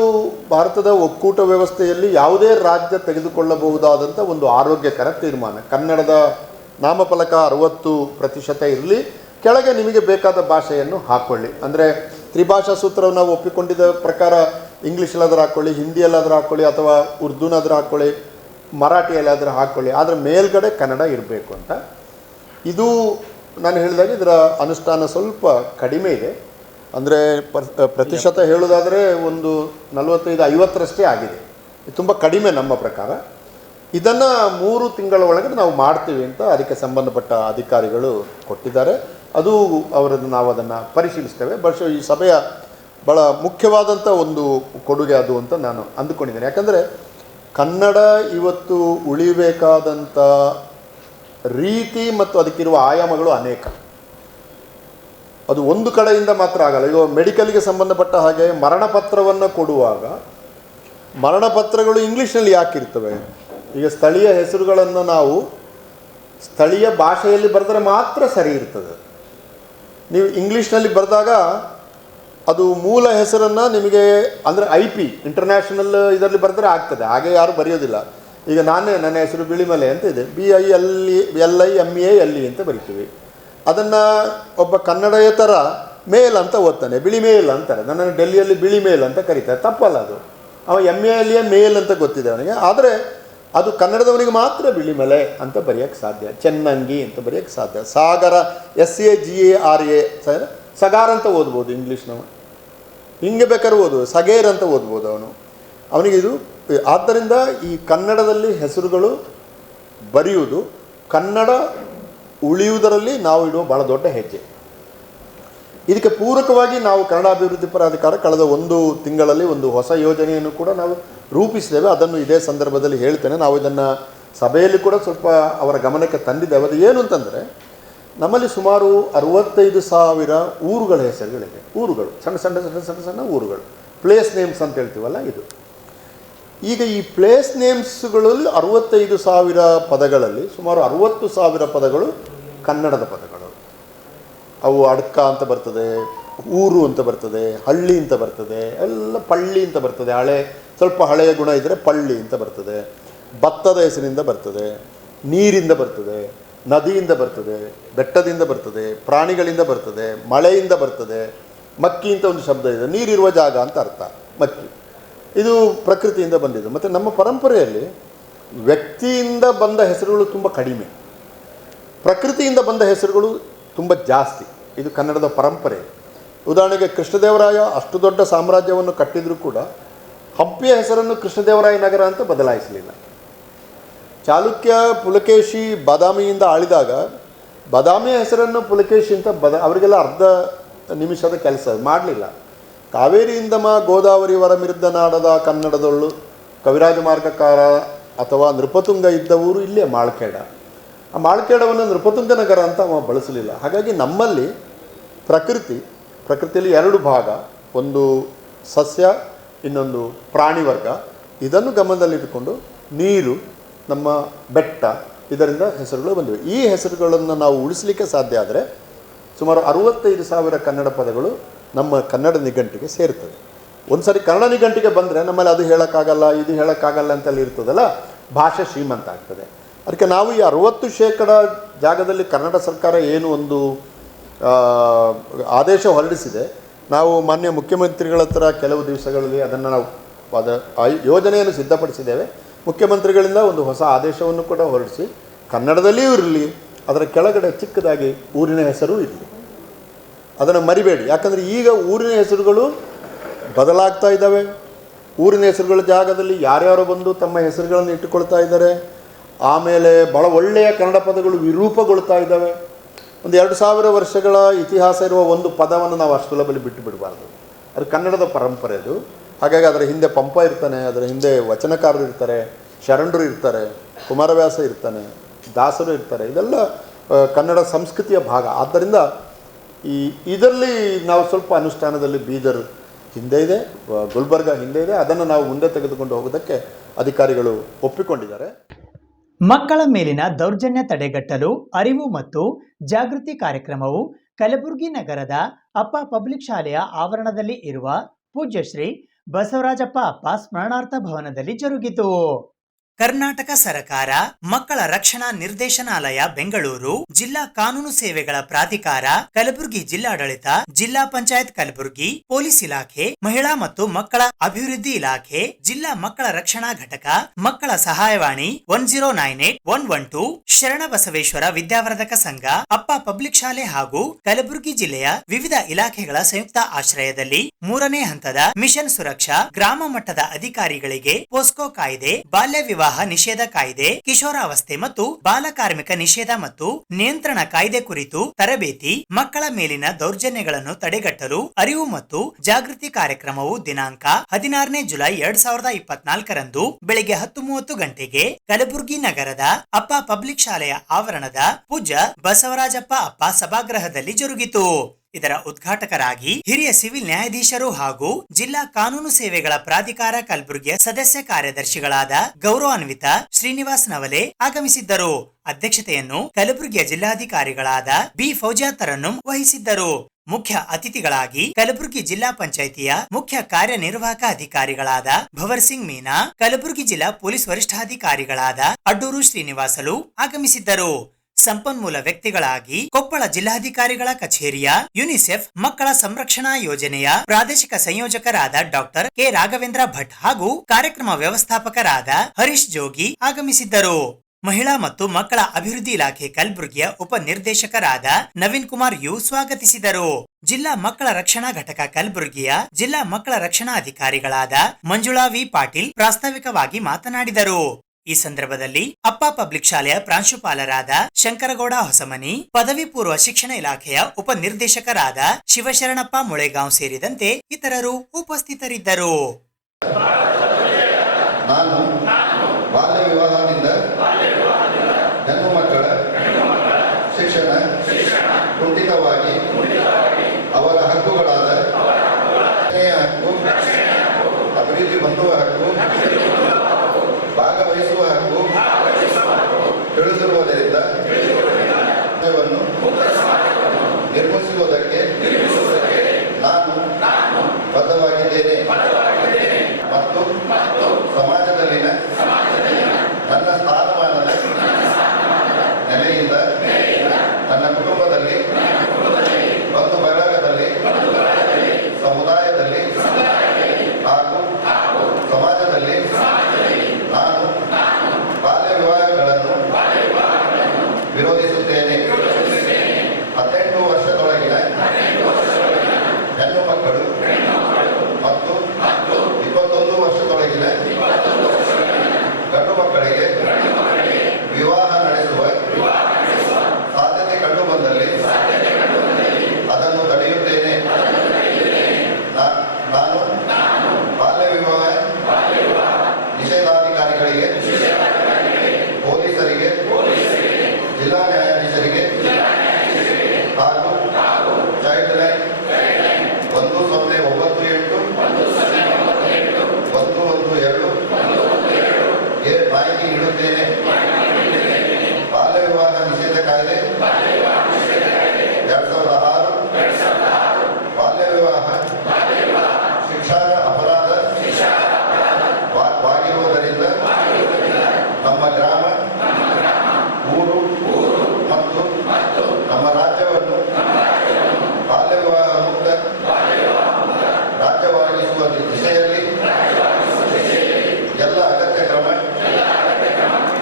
ಭಾರತದ ಒಕ್ಕೂಟ ವ್ಯವಸ್ಥೆಯಲ್ಲಿ ಯಾವುದೇ ರಾಜ್ಯ ತೆಗೆದುಕೊಳ್ಳಬಹುದಾದಂಥ ಒಂದು ಆರೋಗ್ಯಕರ ತೀರ್ಮಾನ. ಕನ್ನಡದ ನಾಮಫಲಕ 60% ಇರಲಿ, ಕೆಳಗೆ ನಿಮಗೆ ಬೇಕಾದ ಭಾಷೆಯನ್ನು ಹಾಕ್ಕೊಳ್ಳಿ. ಅಂದರೆ ತ್ರಿಭಾಷಾ ಸೂತ್ರವನ್ನು ನಾವು ಒಪ್ಪಿಕೊಂಡಿದ್ದ ಪ್ರಕಾರ ಇಂಗ್ಲೀಷಲ್ಲಾದರೂ ಹಾಕ್ಕೊಳ್ಳಿ, ಹಿಂದಿಯಲ್ಲಾದರೂ ಹಾಕ್ಕೊಳ್ಳಿ, ಅಥವಾ ಉರ್ದುನಾದರೂ ಹಾಕ್ಕೊಳ್ಳಿ, ಮರಾಠಿಯಲ್ಲಾದರೂ ಹಾಕ್ಕೊಳ್ಳಿ, ಆದರೆ ಮೇಲ್ಗಡೆ ಕನ್ನಡ ಇರಬೇಕು ಅಂತ. ಇದು ನಾನು ಹೇಳಿದಾಗ ಇದರ ಅನುಷ್ಠಾನ ಸ್ವಲ್ಪ ಕಡಿಮೆ ಇದೆ. ಅಂದರೆ ಪ್ರತಿಶತ ಹೇಳೋದಾದರೆ ಒಂದು 45-50ರಷ್ಟೇ ಆಗಿದೆ. ಇದು ತುಂಬ ಕಡಿಮೆ ನಮ್ಮ ಪ್ರಕಾರ. ಇದನ್ನು 3 ತಿಂಗಳ ಒಳಗೆ ನಾವು ಮಾಡ್ತೀವಿ ಅಂತ ಅದಕ್ಕೆ ಸಂಬಂಧಪಟ್ಟ ಅಧಿಕಾರಿಗಳು ಕೊಟ್ಟಿದ್ದಾರೆ. ಅದು ನಾವು ಅದನ್ನು ಪರಿಶೀಲಿಸ್ತೇವೆ. ಬಹುಶಃ ಈ ಸಭೆಯ ಭಾಳ ಮುಖ್ಯವಾದಂಥ ಒಂದು ಕೊಡುಗೆ ಅದು ಅಂತ ನಾನು ಅಂದುಕೊಂಡಿದ್ದೇನೆ. ಯಾಕಂದರೆ ಕನ್ನಡ ಇವತ್ತು ಉಳಿಬೇಕಾದಂಥ ರೀತಿ ಮತ್ತು ಅದಕ್ಕಿರುವ ಆಯಾಮಗಳು ಅನೇಕ. ಅದು ಒಂದು ಕಡೆಯಿಂದ ಮಾತ್ರ ಆಗಲ್ಲ. ಈಗ ಮೆಡಿಕಲ್ಗೆ ಸಂಬಂಧಪಟ್ಟ ಹಾಗೆ ಮರಣಪತ್ರವನ್ನು ಕೊಡುವಾಗ ಮರಣಪತ್ರಗಳು ಇಂಗ್ಲೀಷ್ನಲ್ಲಿ ಯಾಕಿರ್ತವೆ? ಈಗ ಸ್ಥಳೀಯ ಹೆಸರುಗಳನ್ನು ನಾವು ಸ್ಥಳೀಯ ಭಾಷೆಯಲ್ಲಿ ಬರೆದರೆ ಮಾತ್ರ ಸರಿ ಇರ್ತದೆ. ನೀವು ಇಂಗ್ಲೀಷ್ನಲ್ಲಿ ಬರೆದಾಗ ಅದು ಮೂಲ ಹೆಸರನ್ನು ನಿಮಗೆ ಅಂದರೆ IP ಇಂಟರ್ನ್ಯಾಷನಲ್ ಇದರಲ್ಲಿ ಬರೆದ್ರೆ ಆಗ್ತದೆ. ಹಾಗೆ ಯಾರು ಬರೆಯೋದಿಲ್ಲ. ಈಗ ನನ್ನ ಹೆಸರು ಬಿಳಿಮಲೆ ಅಂತ ಇದೆ, BILIMALE ಅಂತ ಬರಿತೀವಿ. ಅದನ್ನು ಒಬ್ಬ ಕನ್ನಡೇತರ ಮೇಲ್ ಅಂತ ಓದ್ತಾನೆ, ಬಿಳಿ ಮೇಲ್ ಅಂತಾರೆ. ನನ್ನನ್ನು ಡೆಲ್ಲಿಯಲ್ಲಿ ಬಿಳಿ ಮೇಲ್ ಅಂತ ಕರೀತಾರೆ. ತಪ್ಪಲ್ಲ ಅದು. ಅವ MALE ಮೇಲ್ ಅಂತ ಗೊತ್ತಿದೆ ಅವನಿಗೆ. ಆದರೆ ಅದು ಕನ್ನಡದವನಿಗೆ ಮಾತ್ರ ಬಿಳಿಮಲೆ ಅಂತ ಬರೆಯೋಕ್ಕೆ ಸಾಧ್ಯ, ಚೆನ್ನಂಗಿ ಅಂತ ಬರೆಯೋಕ್ಕೆ ಸಾಧ್ಯ. ಸಾಗರ SAGARA ಸಗಾರ್ ಅಂತ ಓದ್ಬೋದು ಇಂಗ್ಲೀಷ್ನವ. ಹಿಂಗೆ ಬೇಕಾದ್ರೂ ಓದ್ಬೋದು, ಸಗೇರ್ ಅಂತ ಓದ್ಬೋದು ಅವನಿಗೆ ಇದು. ಆದ್ದರಿಂದ ಈ ಕನ್ನಡದಲ್ಲಿ ಹೆಸರುಗಳು ಬರೆಯುವುದು ಕನ್ನಡ ಉಳಿಯುವುದರಲ್ಲಿ ನಾವು ಇಡುವ ಭಾಳ ದೊಡ್ಡ ಹೆಜ್ಜೆ. ಇದಕ್ಕೆ ಪೂರಕವಾಗಿ ನಾವು ಕನ್ನಡ ಅಭಿವೃದ್ಧಿ ಪ್ರಾಧಿಕಾರ ಕಳೆದ 1 ತಿಂಗಳಲ್ಲಿ ಒಂದು ಹೊಸ ಯೋಜನೆಯನ್ನು ಕೂಡ ನಾವು ರೂಪಿಸಿದ್ದೇವೆ. ಅದನ್ನು ಇದೇ ಸಂದರ್ಭದಲ್ಲಿ ಹೇಳ್ತೇನೆ. ನಾವು ಇದನ್ನು ಸಭೆಯಲ್ಲಿ ಕೂಡ ಸ್ವಲ್ಪ ಅವರ ಗಮನಕ್ಕೆ ತಂದಿದ್ದೇವೆ. ಅದು ಏನು ಅಂತಂದರೆ, ನಮ್ಮಲ್ಲಿ ಸುಮಾರು 65,000 ಊರುಗಳ ಹೆಸರುಗಳಿವೆ. ಊರುಗಳು ಸಣ್ಣ ಸಣ್ಣ ಸಣ್ಣ ಸಣ್ಣ ಸಣ್ಣ ಊರುಗಳು, ಪ್ಲೇಸ್ ನೇಮ್ಸ್ ಅಂತ ಹೇಳ್ತೀವಲ್ಲ ಇದು. ಈಗ ಈ ಪ್ಲೇಸ್ ನೇಮ್ಸ್ಗಳಲ್ಲಿ 65,000 ಪದಗಳಲ್ಲಿ ಸುಮಾರು 60,000 ಪದಗಳು ಕನ್ನಡದ ಪದಗಳು. ಅವು ಅಡ್ಕ ಅಂತ ಬರ್ತದೆ, ಊರು ಅಂತ ಬರ್ತದೆ, ಹಳ್ಳಿ ಅಂತ ಬರ್ತದೆ, ಎಲ್ಲ ಪಳ್ಳಿ ಅಂತ ಬರ್ತದೆ. ಸ್ವಲ್ಪ ಹಳೆಯ ಗುಣ ಇದ್ದರೆ ಪಳ್ಳಿ ಅಂತ ಬರ್ತದೆ. ಭತ್ತದ ಹೆಸರಿನಿಂದ ಬರ್ತದೆ, ನೀರಿಂದ ಬರ್ತದೆ, ನದಿಯಿಂದ ಬರ್ತದೆ, ಬೆಟ್ಟದಿಂದ ಬರ್ತದೆ, ಪ್ರಾಣಿಗಳಿಂದ ಬರ್ತದೆ, ಮಳೆಯಿಂದ ಬರ್ತದೆ. ಮಕ್ಕಿ ಅಂತ ಒಂದು ಶಬ್ದ ಇದೆ, ನೀರಿರುವ ಜಾಗ ಅಂತ ಅರ್ಥ ಮಕ್ಕಿ. ಇದು ಪ್ರಕೃತಿಯಿಂದ ಬಂದಿದ್ದು. ಮತ್ತು ನಮ್ಮ ಪರಂಪರೆಯಲ್ಲಿ ವ್ಯಕ್ತಿಯಿಂದ ಬಂದ ಹೆಸರುಗಳು ತುಂಬ ಕಡಿಮೆ, ಪ್ರಕೃತಿಯಿಂದ ಬಂದ ಹೆಸರುಗಳು ತುಂಬ ಜಾಸ್ತಿ. ಇದು ಕನ್ನಡದ ಪರಂಪರೆ. ಉದಾಹರಣೆಗೆ ಕೃಷ್ಣದೇವರಾಯ ಅಷ್ಟು ದೊಡ್ಡ ಸಾಮ್ರಾಜ್ಯವನ್ನು ಕಟ್ಟಿದರೂ ಕೂಡ ಹಂಪಿಯ ಹೆಸರನ್ನು ಕೃಷ್ಣದೇವರಾಯ ನಗರ ಅಂತ ಬದಲಾಯಿಸಲಿಲ್ಲ. ಚಾಲುಕ್ಯ ಪುಲಕೇಶಿ ಬಾದಾಮಿಯಿಂದ ಆಳಿದಾಗ ಬಾದಾಮಿಯ ಹೆಸರನ್ನು ಪುಲಕೇಶಿ ಅಂತ ಅವರಿಗೆಲ್ಲ ಅರ್ಧ ನಿಮಿಷದ ಕೆಲಸ ಮಾಡಲಿಲ್ಲ. ಕಾವೇರಿಯಿಂದಮ ಗೋದಾವರಿ ವರಮಿರ್ದ ನಾಡದ ಕನ್ನಡದೊಳ್ಳು ಕವಿರಾಜ ಮಾರ್ಗಕಾರ ಅಥವಾ ನೃಪತುಂಗ ಇದ್ದ ಊರು ಇಲ್ಲೇ ಮಾಳ್ಖೇಡ. ಆ ಮಾಳ್ಖೇಡವನ್ನು ನೃಪತುಂಗ ನಗರ ಅಂತ ಅವ ಬಳಸಲಿಲ್ಲ. ಹಾಗಾಗಿ ನಮ್ಮಲ್ಲಿ ಪ್ರಕೃತಿಯಲ್ಲಿ 2 ಭಾಗ, ಒಂದು ಸಸ್ಯ, ಇನ್ನೊಂದು ಪ್ರಾಣಿ ವರ್ಗ. ಇದನ್ನು ಗಮನದಲ್ಲಿಟ್ಟುಕೊಂಡು ನೀರು, ನಮ್ಮ ಬೆಟ್ಟ, ಇದರಿಂದ ಹೆಸರುಗಳು ಬಂದಿವೆ. ಈ ಹೆಸರುಗಳನ್ನು ನಾವು ಉಳಿಸಲಿಕ್ಕೆ ಸಾಧ್ಯ ಆದರೆ ಸುಮಾರು 65,000 ಕನ್ನಡ ಪದಗಳು ನಮ್ಮ ಕನ್ನಡ ನಿಘಂಟಿಗೆ ಸೇರ್ತದೆ. ಒಂದು ಸಾರಿ ಕನ್ನಡ ನಿಘಂಟಿಗೆ ಬಂದರೆ ನಮ್ಮಲ್ಲಿ ಅದು ಹೇಳೋಕ್ಕಾಗಲ್ಲ, ಇದು ಹೇಳೋಕ್ಕಾಗಲ್ಲ ಅಂತಲ್ಲಿ ಇರ್ತದಲ್ಲ, ಭಾಷೆ ಶ್ರೀಮಂತ ಆಗ್ತದೆ. ಅದಕ್ಕೆ ನಾವು ಈ 60% ಜಾಗದಲ್ಲಿ ಕನ್ನಡ ಸರ್ಕಾರ ಏನು ಒಂದು ಆದೇಶ ಹೊರಡಿಸಿದೆ, ನಾವು ಮಾನ್ಯ ಮುಖ್ಯಮಂತ್ರಿಗಳ ಹತ್ರ ಕೆಲವು ದಿವಸಗಳಲ್ಲಿ ಅದನ್ನು ನಾವು ಯೋಜನೆಯನ್ನು ಸಿದ್ಧಪಡಿಸಿದ್ದೇವೆ. ಮುಖ್ಯಮಂತ್ರಿಗಳಿಂದ ಒಂದು ಹೊಸ ಆದೇಶವನ್ನು ಕೂಡ ಹೊರಡಿಸಿ ಕನ್ನಡದಲ್ಲಿಯೂ ಇರಲಿ, ಅದರ ಕೆಳಗಡೆ ಚಿಕ್ಕದಾಗಿ ಊರಿನ ಹೆಸರು ಇರಲಿ. ಅದನ್ನು ಮರಿಬೇಡಿ. ಯಾಕಂದರೆ ಈಗ ಊರಿನ ಹೆಸರುಗಳು ಬದಲಾಗ್ತಾ ಇದ್ದಾವೆ. ಊರಿನ ಹೆಸರುಗಳ ಜಾಗದಲ್ಲಿ ಯಾರ್ಯಾರು ಬಂದು ತಮ್ಮ ಹೆಸರುಗಳನ್ನು ಇಟ್ಟುಕೊಳ್ತಾ ಇದ್ದಾರೆ. ಆಮೇಲೆ ಭಾಳ ಒಳ್ಳೆಯ ಕನ್ನಡ ಪದಗಳು ವಿರೂಪಗೊಳ್ತಾ ಇದ್ದಾವೆ. ಒಂದು 2,000 ವರ್ಷಗಳ ಇತಿಹಾಸ ಇರುವ ಒಂದು ಪದವನ್ನು ನಾವು ಅಷ್ಟು ಸುಲಭದಲ್ಲಿ ಬಿಟ್ಟು ಬಿಡಬಾರ್ದು. ಅದು ಕನ್ನಡದ ಪರಂಪರೆ ಅದು. ಹಾಗಾಗಿ ಅದರ ಹಿಂದೆ ಪಂಪ ಇರ್ತಾನೆ, ಅದರ ಹಿಂದೆ ವಚನಕಾರರು ಇರ್ತಾರೆ, ಶರಣರು ಇರ್ತಾರೆ, ಕುಮಾರವ್ಯಾಸ ಇರ್ತಾನೆ, ದಾಸರು ಇರ್ತಾರೆ. ಇದೆಲ್ಲ ಕನ್ನಡ ಸಂಸ್ಕೃತಿಯ ಭಾಗ. ಆದ್ದರಿಂದ ಇದರಲ್ಲಿ ನಾವು ಸ್ವಲ್ಪ ಅನುಷ್ಠಾನದಲ್ಲಿ ಬೀದರ್ ಹಿಂದೆ ಇದೆ, ಗುಲ್ಬರ್ಗ ಹಿಂದೆ ಇದೆ. ಅದನ್ನು ನಾವು ಮುಂದೆ ತೆಗೆದುಕೊಂಡು ಹೋಗೋದಕ್ಕೆ ಅಧಿಕಾರಿಗಳು ಒಪ್ಪಿಕೊಂಡಿದ್ದಾರೆ. ಮಕ್ಕಳ ಮೇಲಿನ ದೌರ್ಜನ್ಯ ತಡೆಗಟ್ಟಲು ಅರಿವು ಮತ್ತು ಜಾಗೃತಿ ಕಾರ್ಯಕ್ರಮವು ಕಲಬುರಗಿ ನಗರದ ಅಪ್ಪ ಪಬ್ಲಿಕ್ ಶಾಲೆಯ ಆವರಣದಲ್ಲಿ ಇರುವ ಪೂಜ್ಯ ಶ್ರೀ ಬಸವರಾಜಪ್ಪ ಅಪ್ಪ ಸ್ಮರಣಾರ್ಥ ಭವನದಲ್ಲಿ ಜರುಗಿತು. ಕರ್ನಾಟಕ ಸರ್ಕಾರ, ಮಕ್ಕಳ ರಕ್ಷಣಾ ನಿರ್ದೇಶನಾಲಯ ಬೆಂಗಳೂರು, ಜಿಲ್ಲಾ ಕಾನೂನು ಸೇವೆಗಳ ಪ್ರಾಧಿಕಾರ ಕಲಬುರಗಿ ಜಿಲ್ಲಾಡಳಿತ, ಜಿಲ್ಲಾ ಪಂಚಾಯತ್ ಕಲಬುರಗಿ, ಪೊಲೀಸ್ ಇಲಾಖೆ, ಮಹಿಳಾ ಮತ್ತು ಮಕ್ಕಳ ಅಭಿವೃದ್ಧಿ ಇಲಾಖೆ, ಜಿಲ್ಲಾ ಮಕ್ಕಳ ರಕ್ಷಣಾ ಘಟಕ, ಮಕ್ಕಳ ಸಹಾಯವಾಣಿ 1098-112, ಶರಣಬಸವೇಶ್ವರ ವಿದ್ಯಾವರ್ಧಕ ಸಂಘ, ಅಪ್ಪ ಪಬ್ಲಿಕ್ ಶಾಲೆ ಹಾಗೂ ಕಲಬುರಗಿ ಜಿಲ್ಲೆಯ ವಿವಿಧ ಇಲಾಖೆಗಳ ಸಂಯುಕ್ತ ಆಶ್ರಯದಲ್ಲಿ 3ನೇ ಹಂತದ ಮಿಷನ್ ಸುರಕ್ಷಾ ಗ್ರಾಮ ಮಟ್ಟದ ಅಧಿಕಾರಿಗಳಿಗೆ ಪೋಸ್ಕೋ ಕಾಯ್ದೆ, ಬಾಲ್ಯ ವಿವಾಹ ನಿಷೇಧ ಕಾಯ್ದೆ, ಕಿಶೋರಾವಸ್ಥೆ ಮತ್ತು ಬಾಲಕಾರ್ಮಿಕ ನಿಷೇಧ ಮತ್ತು ನಿಯಂತ್ರಣ ಕಾಯ್ದೆ ಕುರಿತು ತರಬೇತಿ, ಮಕ್ಕಳ ಮೇಲಿನ ದೌರ್ಜನ್ಯಗಳನ್ನು ತಡೆಗಟ್ಟಲು ಅರಿವು ಮತ್ತು ಜಾಗೃತಿ ಕಾರ್ಯಕ್ರಮವು ದಿನಾಂಕ 16ನೇ ಜುಲೈ 2024ರಂದು ಬೆಳಿಗ್ಗೆ 10:30 ಗಂಟೆಗೆ ಕಲಬುರಗಿ ನಗರದ ಅಪ್ಪ ಪಬ್ಲಿಕ್ ಶಾಲೆಯ ಆವರಣದ ಪೂಜ್ಯ ಬಸವರಾಜಪ್ಪ ಅಪ್ಪ ಸಭಾಗೃಹದಲ್ಲಿ ಜರುಗಿತು. ಇದರ ಉದ್ಘಾಟಕರಾಗಿ ಹಿರಿಯ ಸಿವಿಲ್ ನ್ಯಾಯಾಧೀಶರು ಹಾಗೂ ಜಿಲ್ಲಾ ಕಾನೂನು ಸೇವೆಗಳ ಪ್ರಾಧಿಕಾರ ಕಲಬುರಗಿಯ ಸದಸ್ಯ ಕಾರ್ಯದರ್ಶಿಗಳಾದ ಗೌರವಾನ್ವಿತ ಶ್ರೀನಿವಾಸ್ ನವಲೆ ಆಗಮಿಸಿದ್ದರು. ಅಧ್ಯಕ್ಷತೆಯನ್ನು ಕಲಬುರಗಿಯ ಜಿಲ್ಲಾಧಿಕಾರಿಗಳಾದ ಬಿ ಫೌಜಿಯಾ ತರನ್ನುಂ ವಹಿಸಿದ್ದರು. ಮುಖ್ಯ ಅತಿಥಿಗಳಾಗಿ ಕಲಬುರಗಿ ಜಿಲ್ಲಾ ಪಂಚಾಯಿತಿಯ ಮುಖ್ಯ ಕಾರ್ಯನಿರ್ವಾಹಕ ಅಧಿಕಾರಿಗಳಾದ ಭವರ್ ಸಿಂಗ್ ಮೀನಾ, ಕಲಬುರಗಿ ಜಿಲ್ಲಾ ಪೊಲೀಸ್ ವರಿಷ್ಠಾಧಿಕಾರಿಗಳಾದ ಅಡ್ಡೂರು ಶ್ರೀನಿವಾಸಲು ಆಗಮಿಸಿದ್ದರು. ಸಂಪನ್ಮೂಲ ವ್ಯಕ್ತಿಗಳಾಗಿ ಕೊಪ್ಪಳ ಜಿಲ್ಲಾಧಿಕಾರಿಗಳ ಕಚೇರಿಯ ಯುನಿಸೆಫ್ ಮಕ್ಕಳ ಸಂರಕ್ಷಣಾ ಯೋಜನೆಯ ಪ್ರಾದೇಶಿಕ ಸಂಯೋಜಕರಾದ ಡಾಕ್ಟರ್ ಕೆ ರಾಘವೇಂದ್ರ ಭಟ್ ಹಾಗೂ ಕಾರ್ಯಕ್ರಮ ವ್ಯವಸ್ಥಾಪಕರಾದ ಹರೀಶ್ ಜೋಗಿ ಆಗಮಿಸಿದ್ದರು. ಮಹಿಳಾ ಮತ್ತು ಮಕ್ಕಳ ಅಭಿವೃದ್ಧಿ ಇಲಾಖೆ ಕಲಬುರಗಿಯ ಉಪ ನಿರ್ದೇಶಕರಾದ ನವೀನ್ ಕುಮಾರ್ ಯು ಸ್ವಾಗತಿಸಿದರು. ಜಿಲ್ಲಾ ಮಕ್ಕಳ ರಕ್ಷಣಾ ಘಟಕ ಕಲಬುರಗಿಯ ಜಿಲ್ಲಾ ಮಕ್ಕಳ ರಕ್ಷಣಾ ಅಧಿಕಾರಿಗಳಾದ ಮಂಜುಳಾ ವಿ ಪಾಟೀಲ್ ಪ್ರಾಸ್ತಾವಿಕವಾಗಿ ಮಾತನಾಡಿದರು. ಈ ಸಂದರ್ಭದಲ್ಲಿ ಅಪ್ಪ ಪಬ್ಲಿಕ್ ಶಾಲೆಯ ಪ್ರಾಂಶುಪಾಲರಾದ ಶಂಕರಗೌಡ ಹೊಸಮನಿ, ಪದವಿ ಪೂರ್ವ ಶಿಕ್ಷಣ ಇಲಾಖೆಯ ಉಪ ನಿರ್ದೇಶಕರಾದ ಶಿವಶರಣಪ್ಪ ಮುಳೆಗಾಂವ್ ಸೇರಿದಂತೆ ಇತರರು ಉಪಸ್ಥಿತರಿದ್ದರು. ನಾನು ಬಾಲ್ಯ ವಿವಾಹದಿಂದ ಹೆಣ್ಣು ಮಕ್ಕಳ ಶಿಕ್ಷಣ ಕುಂಠಿತವಾಗಿ ಅವರ ಹಕ್ಕುಗಳಾದ ಹಕ್ಕು, ಅಭಿವೃದ್ಧಿ ಹೊಂದುವ ಹಕ್ಕು, ಭಾಗವಹಿಸುವ ಹಕ್ಕು ತಿಳಿದಿರುವುದರಿಂದ ನಿರ್ಮಿಸುವುದಕ್ಕೆ ನಾನು ಬದ್ಧವಾಗಿದ್ದೇನೆ ಮತ್ತು ಸಮಾಜದಲ್ಲಿನ ನನ್ನ ಸ್ಥಾನಮಾನದ ನೆಲೆಯಿಂದ ನನ್ನ ಕುಟುಂಬದಲ್ಲಿ, ಬಂಧು ಬಳಗದಲ್ಲಿ, ಸಮುದಾಯದಲ್ಲಿ ಹಾಗೂ ಸಮಾಜದಲ್ಲಿ ನಾನು ಬಾಲ್ಯ ವಿವಾಹಗಳನ್ನು ವಿರೋಧಿಸುತ್ತೇನೆ. 18 ವರ್ಷದೊಳಗಿನ ಹೆಣ್ಣು ಮಕ್ಕಳು ಮತ್ತು 21 ವರ್ಷದೊಳಗಿನ ಗಂಡು ಮಕ್ಕಳಿಗೆ ವಿವಾಹ ನಡೆಸುವ ಸಾಧ್ಯತೆ ಕಂಡು ಬಂದಲ್ಲಿ ಅದನ್ನು ತಡೆಯುತ್ತೇನೆ. ನಾನು ಬಾಲ್ಯ ವಿವಾಹ ನಿಷೇಧಾಧಿಕಾರಿಗಳಿಗೆ, ಪೊಲೀಸರಿಗೆ, ಜಿಲ್ಲಾ ನ್ಯಾಯಾಧೀಶರಿಗೆ ಹಾಗೂ ಚೈಲ್ಡ್ ಲೈನ್ 1098-112 ಮಾಹಿತಿ ನೀಡುತ್ತೇನೆ. ಬಾಲ್ಯ ವಿವಾಹ ನಿಷೇಧ ಕಾಯ್ದೆ 2006 ಬಾಲ್ಯ ವಿವಾಹ ಶಿಕ್ಷಾರ್ಹ ಅಪರಾಧ ವಾಗಿರುವುದರಿಂದ ನಮ್ಮ ಗ್ರಾಮ, ಊರು ಮತ್ತು ನಮ್ಮ ರಾಜ್ಯವನ್ನು ಬಾಲ್ಯ ವಿವಾಹ ಮುಕ್ತ ರಾಜ್ಯವಾಗಿಸುವ ದಿಶೆಯಲ್ಲಿ ಎಲ್ಲ ಅಗತ್ಯ ಕ್ರಮ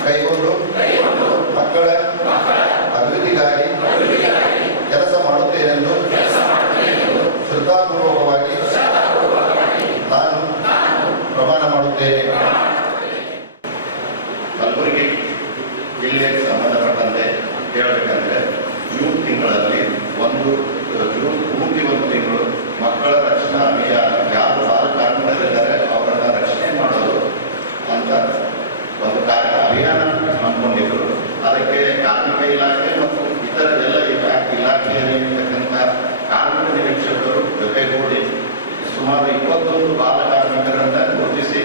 ಕೈಗೊಂಡು ಮಕ್ಕಳ ಅಭಿವೃದ್ಧಿಗಾಗಿ ಕೆಲಸ ಮಾಡುತ್ತೇನೆಂದು ಶ್ರದ್ಧಾಪೂರ್ವಕವಾಗಿ ನಾನು ಪ್ರಮಾಣ ಮಾಡುತ್ತೇನೆ. ಕಲಬುರಗಿ ಜಿಲ್ಲೆಗೆ ಸಂಬಂಧಪಟ್ಟಂತೆ ಹೇಳಬೇಕಂದ್ರೆ ಜೂನ್ ತಿಂಗಳಲ್ಲಿ ಜೂನ್ ಪೂರ್ತಿ ಒಂದು ತಿಂಗಳು ಮಕ್ಕಳ ರಕ್ಷಣಾ ಅಭಿಯಾನ, ಯಾರು ಬಾಲಕಾರ್ಮಿಕರಿದ್ದಾರೆ ಅವರನ್ನು ರಕ್ಷಣೆ ಮಾಡೋದು ಅಂತ ಒಂದು ಅಭಿಯಾನ ಹಮ್ಮಿಕೊಂಡಿದ್ರು. ಅದಕ್ಕೆ ಕಾರ್ಮಿಕ ಇಲಾಖೆ ಮತ್ತು ಇತರ ಎಲ್ಲ ಇಲಾಖೆಯಲ್ಲಿರ್ತಕ್ಕಂಥ ಕಾರ್ಮಿಕ ನಿರೀಕ್ಷಕರು ಜೊತೆಗೂಡಿ ಸುಮಾರು 21 ಬಾಲಕಾರ್ಮಿಕರನ್ನು ಗುರುತಿಸಿ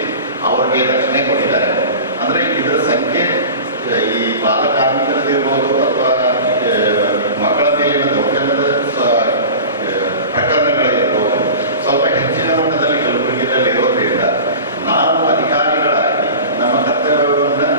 ಅವರಿಗೆ ರಕ್ಷಣೆ ಕೊಟ್ಟಿದ್ದಾರೆ. ಅಂದರೆ ಇದರ ಸಂಖ್ಯೆ ಈ ಬಾಲಕಾರ್ಮಿಕರದಿರ್ಬೋದು ಅಥವಾ ಮಕ್ಕಳ ಮೇಲಿನ ದೌರ್ಜನ್ಯದ ಪ್ರಕರಣಗಳಿರ್ಬೋದು ಸ್ವಲ್ಪ ಹೆಚ್ಚಿನ ಮಟ್ಟದಲ್ಲಿ ಕಲಬುರಗಿಯಲ್ಲಿ ಇರೋದ್ರಿಂದ ನಾವು ಅಧಿಕಾರಿಗಳಾಗಿ ನಮ್ಮ ಕರ್ತವ್ಯವನ್ನು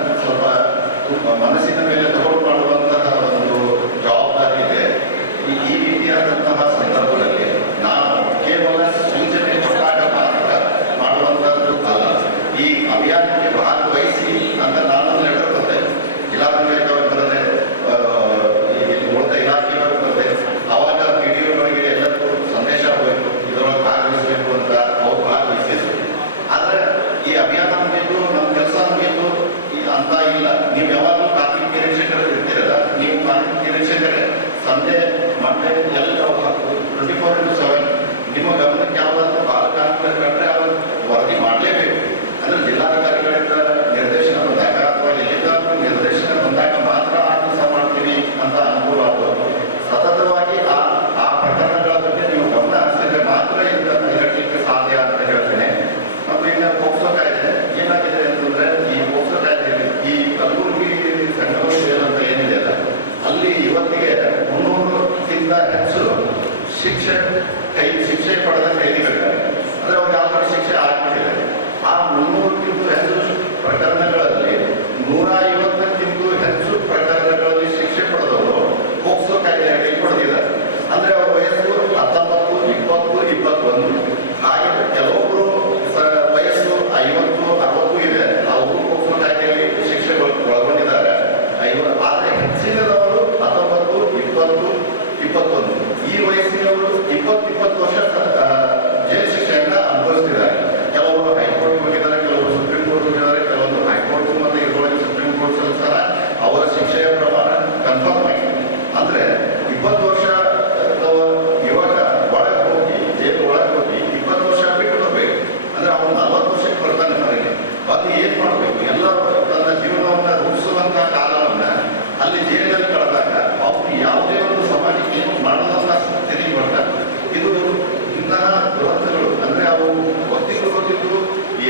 ಈ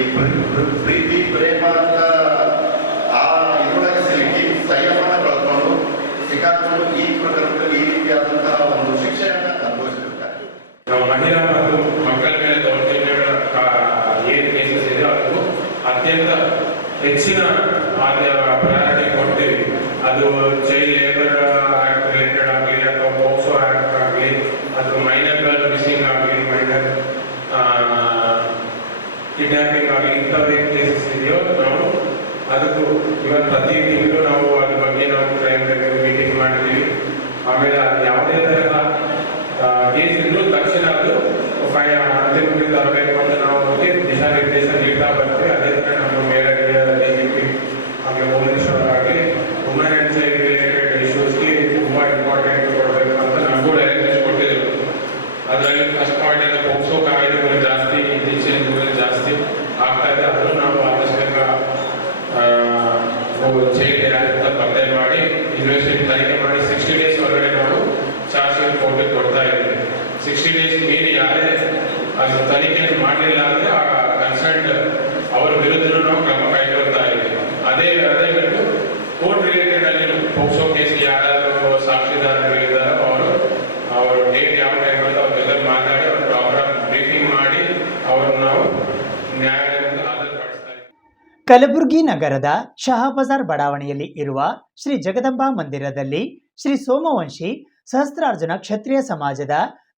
ಪ್ರೀತಿ ಪ್ರೇಮ ಅಂತ ಆ ಇದರೊಳಗೆ ಸಿಲುಕಿ ಸಂಯಮನ ಕಳ್ಕೊಂಡು ಸಿಕ್ಕಾಕೊಂಡು ಈ ಪ್ರಕರಣದಲ್ಲಿ ಈ ರೀತಿಯಾದಂತಹ ಒಂದು ಶಿಕ್ಷೆಯನ್ನು ಅನುಭವಿಸಿರ್ತಾರೆ. ನಾವು ಮಹಿಳಾ ಮತ್ತು ಮಕ್ಕಳ ಮೇಲೆ ದೌರ್ಜನ್ಯಗಳ ಏನು ಕೇಸಸ್ ಇದೆ ಅದು ಅತ್ಯಂತ ಹೆಚ್ಚಿನ ಪ್ರಯಾರಿಟಿ ಕೊಡ್ತೀವಿ. ಅದು ಚೈಲ್ಡ್ ಲೇಬರ್ ಆಕ್ಟ್ ರಿಲೇಟೆಡ್ ಆಗಲಿ ಅಥವಾ ಪೋಕ್ಸೋ ಆಕ್ಟ್ ಆಗಲಿ ಅಥವಾ ಮೈನರ್ ಗರ್ಲ್ ಮಿಸ್ಸಿಂಗ್ ಆಗಲಿ ಮೈನರ್ ಕಿಡ್ನಾಪಿಂಗ್ ಆಗಲಿ ಇಂಥವೇನು ಕೇಸಸ್ ಇದೆಯೋ ನಾವು ಅದಕ್ಕೂ ಇವತ್ತು ಪ್ರತಿ ತಿಂಗಳು ನಾವು ಅದ್ರ ಬಗ್ಗೆ ನಾವು ಕ್ರೈಮ್ ಮೀಟಿಂಗ್ ಮಾಡ್ತೀವಿ. ಆಮೇಲೆ ಅದು ಯಾವುದೇ ತರಹ ಕೇಸ್ ಇದ್ರೂ ತಕ್ಷಣ ಅದು ಅಂತಿಮ ತರಬೇಕು ಅಂತ ನಾವು ಹೋಗಿ ದಿಶಾ ನಿರ್ದೇಶ ನೀಡ್ತಾ ಬರ್ತೀವಿ. ಅದೇ ಥರ ನಮ್ಮ ಮೇಲಕ್ಕೆ DGP ಹಾಗೆ ಭುವನೇಶ್ವರ್ ಆಗಲಿ ವುಮೆನ್ ಆ್ಯಂಡ್ ಚೈಲ್ಡ್ ರಿಲೇಟೆಡ್ ಇಶ್ಯೂಸ್ಗೆ ತುಂಬ ಇಂಪಾರ್ಟೆಂಟ್ ಕೊಡಬೇಕು ಅಂತ ನಮಗೂ ಡೈರೆಕ್ಷನ್ಸ್ ಕೊಟ್ಟಿದ್ರು. ಅದರಲ್ಲಿ ಫಸ್ಟ್ ಪಾಯಿಂಟ್ ಅಂದರೆ ಪೋಕ್ಸೋ ಕಾಯ್ದೆಗಳು ಜಾಸ್ತಿ ಇತ್ತೀಚಿನ ಜಾಸ್ತಿ ಆಗ್ತಾ ಇದೆ. ಅದನ್ನು ನಾವು ಆದಷ್ಟು ಚೈಲ್ಡ್ ಅಂತ ಪತ್ತೆ ಮಾಡಿ ಇನ್ವೆಸ್ಟಿಗೇಷನ್ ತನಿಖೆ ಮಾಡಿ 60 days ಒಳಗಡೆ ನಾವು ಚಾರ್ಜ್ ಶೀಟ್ ಕೋರ್ಟಿಗೆ ಕೊಡ್ತಾ ಇದ್ದೀವಿ. 60 days ಮೀರಿ ಯಾರೇ ಅದು ತನಿಖೆಯನ್ನು ಮಾಡಲಿಲ್ಲ ಅಂದರೆ ಆ ಕನ್ಸರ್ಟ್ ಅವರ ವಿರುದ್ಧ ನಾವು ಕ್ರಮ ಕೈಗೊಳ್ತಾ ಇದ್ದೀವಿ. ಅದೇ ಬಿಟ್ಟು ಕೋರ್ಟ್ ರಿಲೇಟೆಡ್ ಅಲ್ಲಿ ಪೋಕ್ಸೋ ಕೇಸ್ಗೆ ಯಾರಾದರೂ ಸಾಕ್ಷಿದಾರರಿದ್ದಾರೆ ಅವರು ಡೇಟ್ ಯಾವ ಟೈಮ್ ಬರುತ್ತೆ ಅವ್ರ ಜೊತೆ ಮಾತಾಡಿ ಅವ್ರ ಪ್ರಾಪರ್ ಬ್ರೀಫಿಂಗ್ ಮಾಡಿ ಅವ್ರನ್ನ ನಾವು ನ್ಯಾಯಾಲಯದಿಂದ ಹಾಜರುಪಡಿಸ್ತಾ ಇದ್ದೀವಿ. ಕಲಬುರಗಿ ನಗರದ ಶಹಾಬಜಾರ್ ಬಡಾವಣೆಯಲ್ಲಿ ಇರುವ ಶ್ರೀ ಜಗದಂಬಾ ಮಂದಿರದಲ್ಲಿ ಶ್ರೀ ಸೋಮವಂಶಿ ಸಹಸ್ರಾರ್ಜುನ ಕ್ಷತ್ರಿಯ ಸಮಾಜದ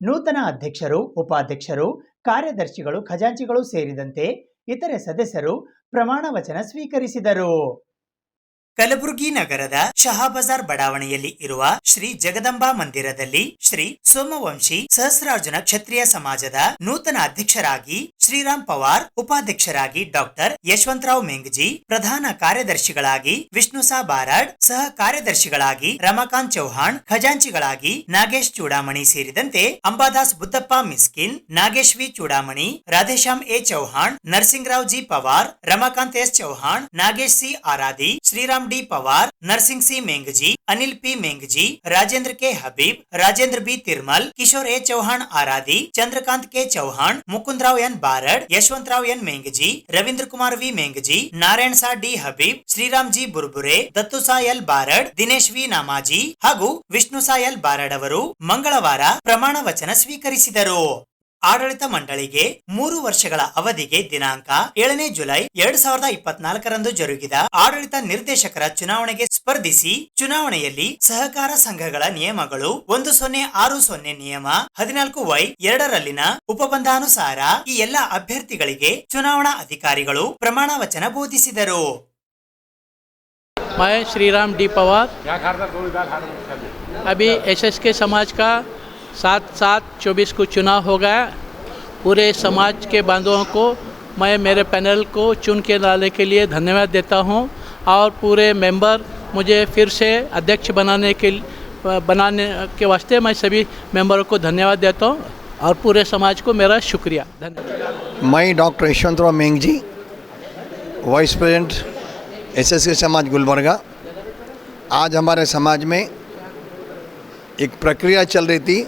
ನೂತನ ಅಧ್ಯಕ್ಷರು, ಉಪಾಧ್ಯಕ್ಷರು, ಕಾರ್ಯದರ್ಶಿಗಳು, ಖಜಾಂಚಿಗಳು ಸೇರಿದಂತೆ ಇತರೆ ಸದಸ್ಯರು ಪ್ರಮಾಣ ವಚನ ಸ್ವೀಕರಿಸಿದರು. ಕಲಬುರಗಿ ನಗರದ ಶಹಾಬಜಾರ್ ಬಡಾವಣೆಯಲ್ಲಿ ಇರುವ ಶ್ರೀ ಜಗದಂಬಾ ಮಂದಿರದಲ್ಲಿ ಶ್ರೀ ಸೋಮವಂಶಿ ಸಹಸ್ರಾರ್ಜುನ ಕ್ಷತ್ರಿಯ ಸಮಾಜದ ನೂತನ ಅಧ್ಯಕ್ಷರಾಗಿ ಶ್ರೀರಾಮ್ ಪವಾರ್, ಉಪಾಧ್ಯಕ್ಷರಾಗಿ ಡಾಕ್ಟರ್ ಯಶವಂತರಾವ್ ಮೆಂಗಜಿ, ಪ್ರಧಾನ ಕಾರ್ಯದರ್ಶಿಗಳಾಗಿ ವಿಷ್ಣುಸಾ ಬಾರಾಡ್, ಸಹ ಕಾರ್ಯದರ್ಶಿಗಳಾಗಿ ರಮಾಕಾಂತ್ ಚೌಹಾಣ್, ಖಜಾಂಚಿಗಳಾಗಿ ನಾಗೇಶ್ ಚೂಡಾಮಣಿ ಸೇರಿದಂತೆ Ambadas Buddappa Miskin, Nagesh V Chudamani, Radheshyam A Chauhan, Narsingrao G Pawar, Ramakant S Chauhan, Nagesh C Aradi, Shriram D Pawar, Narsing C Mengaji, Anil P Mengaji, Rajendra K Habib, Rajendra B Tirmal, Kishor A Chauhan Aradi, Chandrakant K Chauhan, Mukundrao N Barad, Yashwantrao N Mengaji, Ravindra Kumar V Mengaji, Narayan Sa D Habib, Shriram G Burbure, Dattusa L Barad, Dinesh V Namaji ಹಾಗೂ ವಿಷ್ಣುಸಾ ಎಲ್ ಬಾರಡ್ ಅವರು ಮಂಗಳವಾರ ಪ್ರಮಾಣ ವಚನ ಸ್ವೀಕರಿಸಿದರು. ಆಡಳಿತ ಮಂಡಳಿಗೆ 3 ವರ್ಷಗಳ ಅವಧಿಗೆ ದಿನಾಂಕ 7ನೇ ಜುಲೈ 2024ರಂದು ಜರುಗಿದ ಆಡಳಿತ ನಿರ್ದೇಶಕರ ಚುನಾವಣೆಗೆ ಸ್ಪರ್ಧಿಸಿ ಚುನಾವಣೆಯಲ್ಲಿ ಸಹಕಾರ ಸಂಘಗಳ ನಿಯಮಗಳು 1060 ನಿಯಮ 14(y)2ರಲ್ಲಿನ ಉಪಬಂಧಾನುಸಾರ ಈ ಎಲ್ಲ ಅಭ್ಯರ್ಥಿಗಳಿಗೆ ಚುನಾವಣಾ ಅಧಿಕಾರಿಗಳು ಪ್ರಮಾಣ ವಚನ ಬೋಧಿಸಿದರು. मैं श्रीराम डी पवार अभी SSK समाज का 7/7/24 को चुनाव हो गया. पूरे समाज के बांधवों को मैं मेरे पैनल को चुन के लाने के लिए धन्यवाद देता हूं और पूरे मेंबर मुझे फिर से अध्यक्ष बनाने के वास्ते मैं सभी मेंबरों को धन्यवाद देता हूं और पूरे समाज को मेरा शुक्रिया. धन्यवाद. मैं doctor Yashwantrao Mengaji, vice president SSK Samaj Gulbarga. आज हमारे समाज में एक प्रक्रिया चल रही थी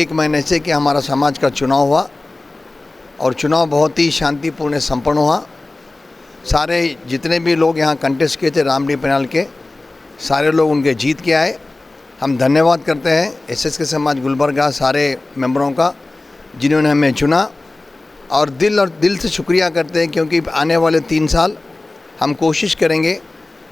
1 महीने से कि हमारा समाज का चुनाव हुआ और चुनाव बहुत ही शांतिपूर्ण संपन्न हुआ. सारे जितने भी लोग यहाँ कंटेस्ट किए थे रामडी पैनल के, सारे लोग उनके जीत के आए. हम धन्यवाद करते हैं SSK समाज गुलबर्गा सारे मेंबरों का जिन्होंने हमें चुना और दिल से शुक्रिया करते हैं क्योंकि आने वाले 3 साल हम कोशिश करेंगे